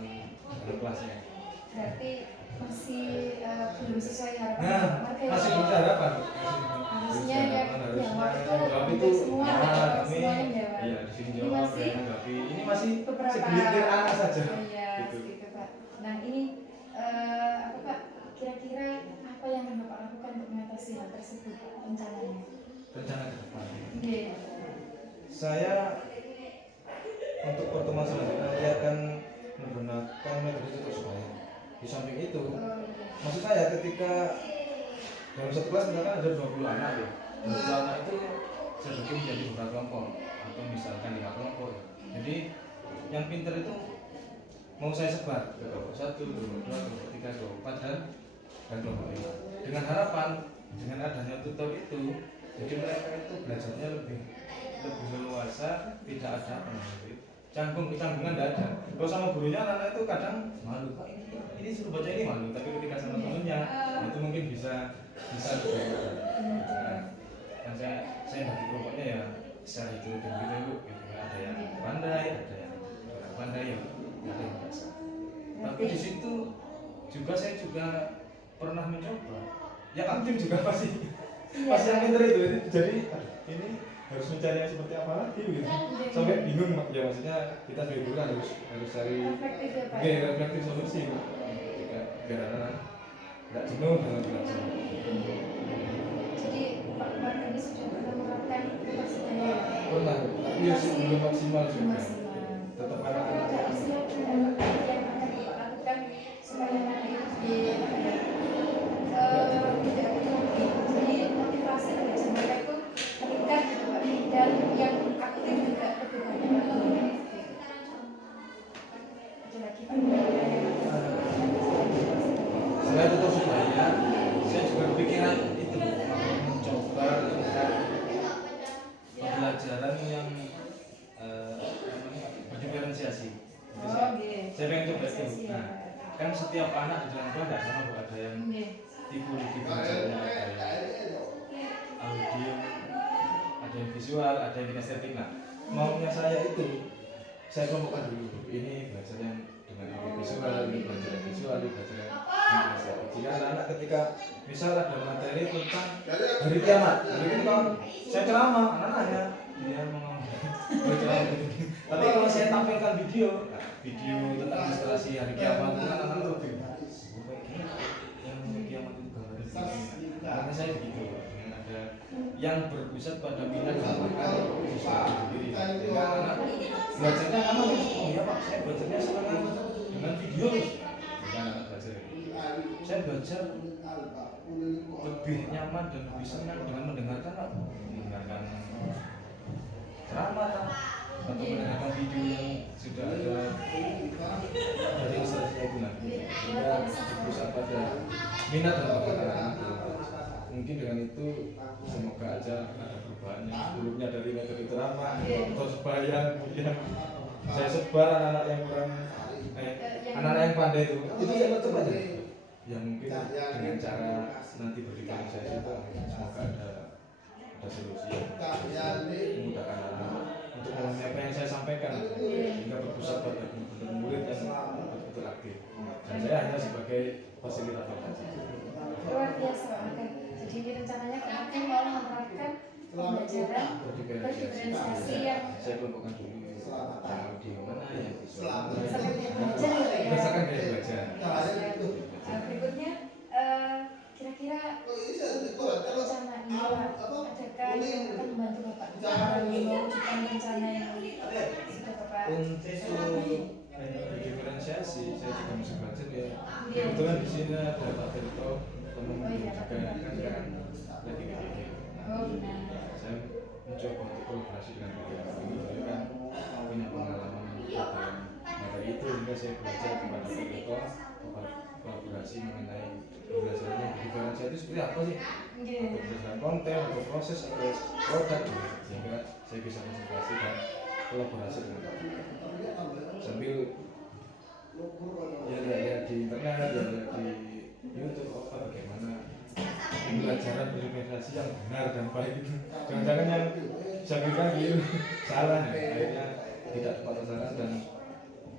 kelasnya. Berarti masih belum sesuai harapan. Nah, masih belum harapan. Harusnya ya jawab itu semua kami semuanya jawab. iya di sini Ini jawab masih tapi ini masih beberapa segelintir anak saja. Iya, Gitu. gitu Pak. Nah ini apa Pak? Kira-kira apa yang akan Bapak lakukan untuk mengatasi hal tersebut rencananya? Rencana ke depan. Iya. Saya untuk pertemuan selanjutnya nanti akan menggunakan metode tutur sebaya. Di samping itu, maksud saya ketika dalam satu kelas misalkan ada 20 anak ya, 20 anak itu saya bagi menjadi beberapa kelompok atau misalkan 5 kelompok ya. Jadi yang pintar itu mau saya sebar ke kelompok 1, kelompok 2, kelompok 3, kelompok 4 dan kelompok 5. Dengan harapan dengan adanya tutor itu, jadi mereka itu belajarnya lebih leluasa, tidak ada canggungan tidak ada. Kalau sama gurunya anak-anak itu kadang malu, Pak ini suruh baca ini malu, tapi ketika sama temennya itu mungkin bisa lebih. Nah, yang saya bagi kelompoknya ya secara itu dan gitu ada yang pandai, ada yang kurang pandai, ya ada yang biasa. Tapi di situ juga saya juga pernah mencoba, yang aktif juga pasti yang pintar itu. Jadi ini harus mencari yang seperti apa lagi gitu. Sampai bingung ya, maksudnya kita sebagai guru harus cari reflektif solusi biar anak tidak jenuh dengan belajar. Jadi Pak Mark ini sudah pernah menerapkan tutor sebaya. Pernah, tapi ya sih belum maksimal juga. Tetap Kira-kira ada usia yang akan Bapak lakukan supaya nanti tidak jadi motivasi belajar mereka itu meningkat gitu Pak, dan yang aktif juga lebih banyak. Ada lagi Pak? Selain tutor sebaya, saya juga kepikiran itu mencoba pembelajaran yang berdiferensiasi. Saya pengen coba itu. Nah, kan setiap anak di dalam kelas tidak sama, Bu. Ada yang tipe belajarnya, ada yang audio, ada yang visual, ada yang kinestetik. Nah, maunya saya itu saya kelompokkan dulu. Ini belajar yang dengan audio visual, ini belajar yang visual, ini belajar yang kinestetik. Jika anak-anak ketika misal ada materi tentang hari kiamat, saya ceramah, anak-anaknya dia mau ngomong berceramah gitu. Tapi kalau saya tampilkan video tentang ilustrasi hari kiamat, anak-anak lebih yang hari kiamat itu gambarnya begini. Karena saya begitu, dengan ada yang berpusat pada minat dan bakat siswa sendiri. Jadi anak belajarnya anak oh ya Pak, saya belajarnya sekarang dengan video, bukan anak belajar. Saya belajar lebih nyaman dan lebih senang dengan mendengarkan ceramah atau mendengarkan video yang sudah ada dari ilustrasinya itu nanti. Sehingga berpusat pada minat dan bakat anak-anak. Mungkin dengan itu semoga aja ada perubahan yang sebelumnya dari metode ceramah atau sebaya, kemudian saya sebar anak-anak yang kurang anak-anak yang pandai itu saya coba aja. Ya mungkin dengan cara nanti berdiferensiasi itu semoga ada solusi yang memudahkan anak untuk memahami apa yang saya sampaikan, sehingga berpusat pada murid yang betul-betul aktif. Dan saya hanya sebagai fasilitator saja. Luar biasa Pak. Jadi rencananya Pak Mark mau menerapkan pembelajaran berdiferensiasi yang saya kelompokkan dulu audio mana yang visual berdasarkan gaya belajar. Berikutnya kira-kira rencana ini Pak, adakah yang akan membantu Bapak mewujudkan rencana yang sudah Bapak Untuk diferensiasi saya juga masih belajar ya. Kebetulan di sini ada Pak Tirto, teman juga kan sekarang lagi BPG. Saya mencoba untuk kolaborasi dengan beliau. Beliau kan punya pengalaman dalam dari itu hingga saya belajar kepada Pak Joko kolaborasi mengenai belajarnya diferensiasi itu seperti apa sih, atau berdasarkan konten atau proses atau produk gitu. Sehingga saya bisa konsentrasi dan kolaborasi dengan Pak sambil ya lihat di internet, ya lihat di YouTube apa bagaimana pembelajaran berinvestasi yang benar dan baik itu. Jangan-jangan yang saya berikan itu salah ya, akhirnya tidak tepat sasaran dan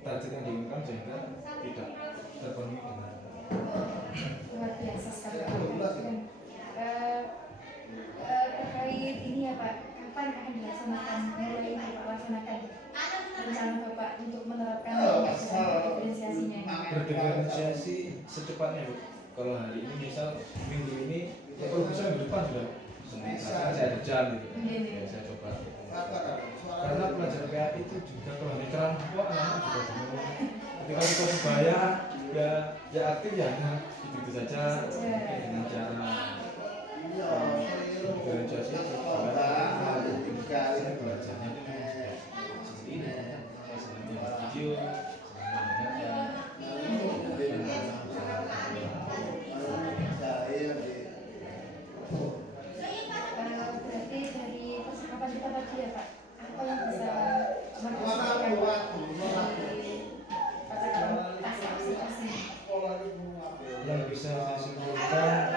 target yang diinginkan sehingga tidak terpenuhi dengan luar biasa sekali Pak. Terkait ini ya Pak, kapan akan dilaksanakan, mulai dilaksanakan rencana Bapak untuk menerapkan diferensiasinya ini? berdiferensiasi secepatnya Bu. Kalau hari ini misal minggu ini ya kalau bisa minggu depan sudah sementara saya ada jam gitu ya, saya coba karena pelajaran PAI itu juga kalau hanya terang wah anak juga jenuh. Ketika kita sebaya ya aktif ya itu saja mungkin dengan cara diferensiasi saya belajarnya itu memang sudah seperti ini. Saya senang membuat video, senang mendengarkan. Berarti dari percakapan kita tadi ya Pak, apa yang bisa merekomendasikan di percakapan pasca observasi? Yang bisa saya simpulkan,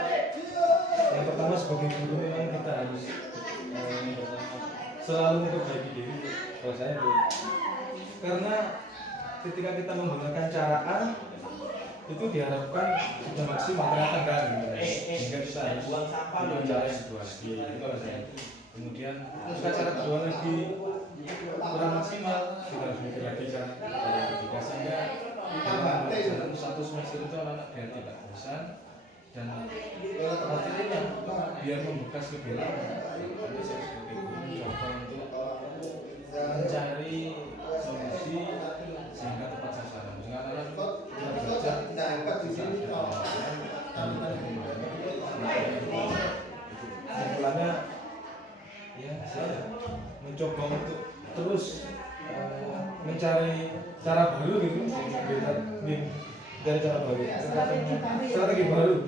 yang pertama sebagai guru memang kita harus selalu memperbaiki diri. Kalau saya belum, karena ketika kita menggunakan cara A itu diharapkan sudah maksimal, ternyata enggak gitu. Sehingga kita harus menggunakan cara yang kedua lagi. Itu kalau saya. Kemudian jika cara kedua lagi kurang maksimal, kita harus mikir lagi cara yang ketiga sehingga dalam satu semester itu anak-anak biar tidak bosan dan materinya biar membekas ke belakang. Jadi saya sebagai guru mencoba untuk mencari solusi sehingga tepat sasaran. Sehingga anak-anak kita belajar kesimpulannya ya saya mencoba untuk terus mencari cara baru gitu, mencari cara baru, strategi baru.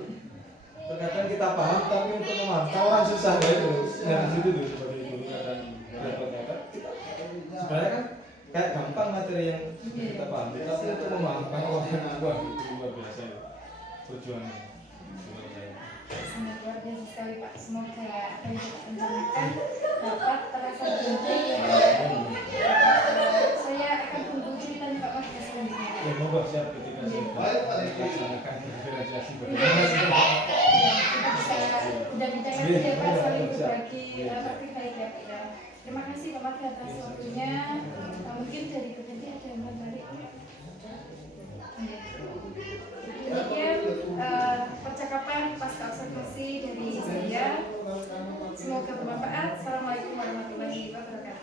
Terkadang kita paham tapi untuk memahami orang susah ya itu. Dari situ tuh sebagai guru kadang dapat sebenarnya kan kayak gampang materi yang kita pahami, tapi untuk memahamkan orang tua itu luar biasa ya perjuangan. Sangat luar biasa sekali Pak. Semoga apa yang kita rencanakan dapat terasa penting ya. Saya akan tunggu ceritanya Pak Mas selanjutnya. Ya moga siap ketika saya melaksanakan diferensiasi bagaimana Kita bisa bincang-bincang nanti ya Pak, saling berbagi praktik baik ya Pak ya. Terima kasih Pak Mas atas waktunya. Mungkin dari berhenti ada yang menarik. Demikian percakapan pasca observasi dari saya. Semoga bermanfaat. Assalamualaikum warahmatullahi wabarakatuh.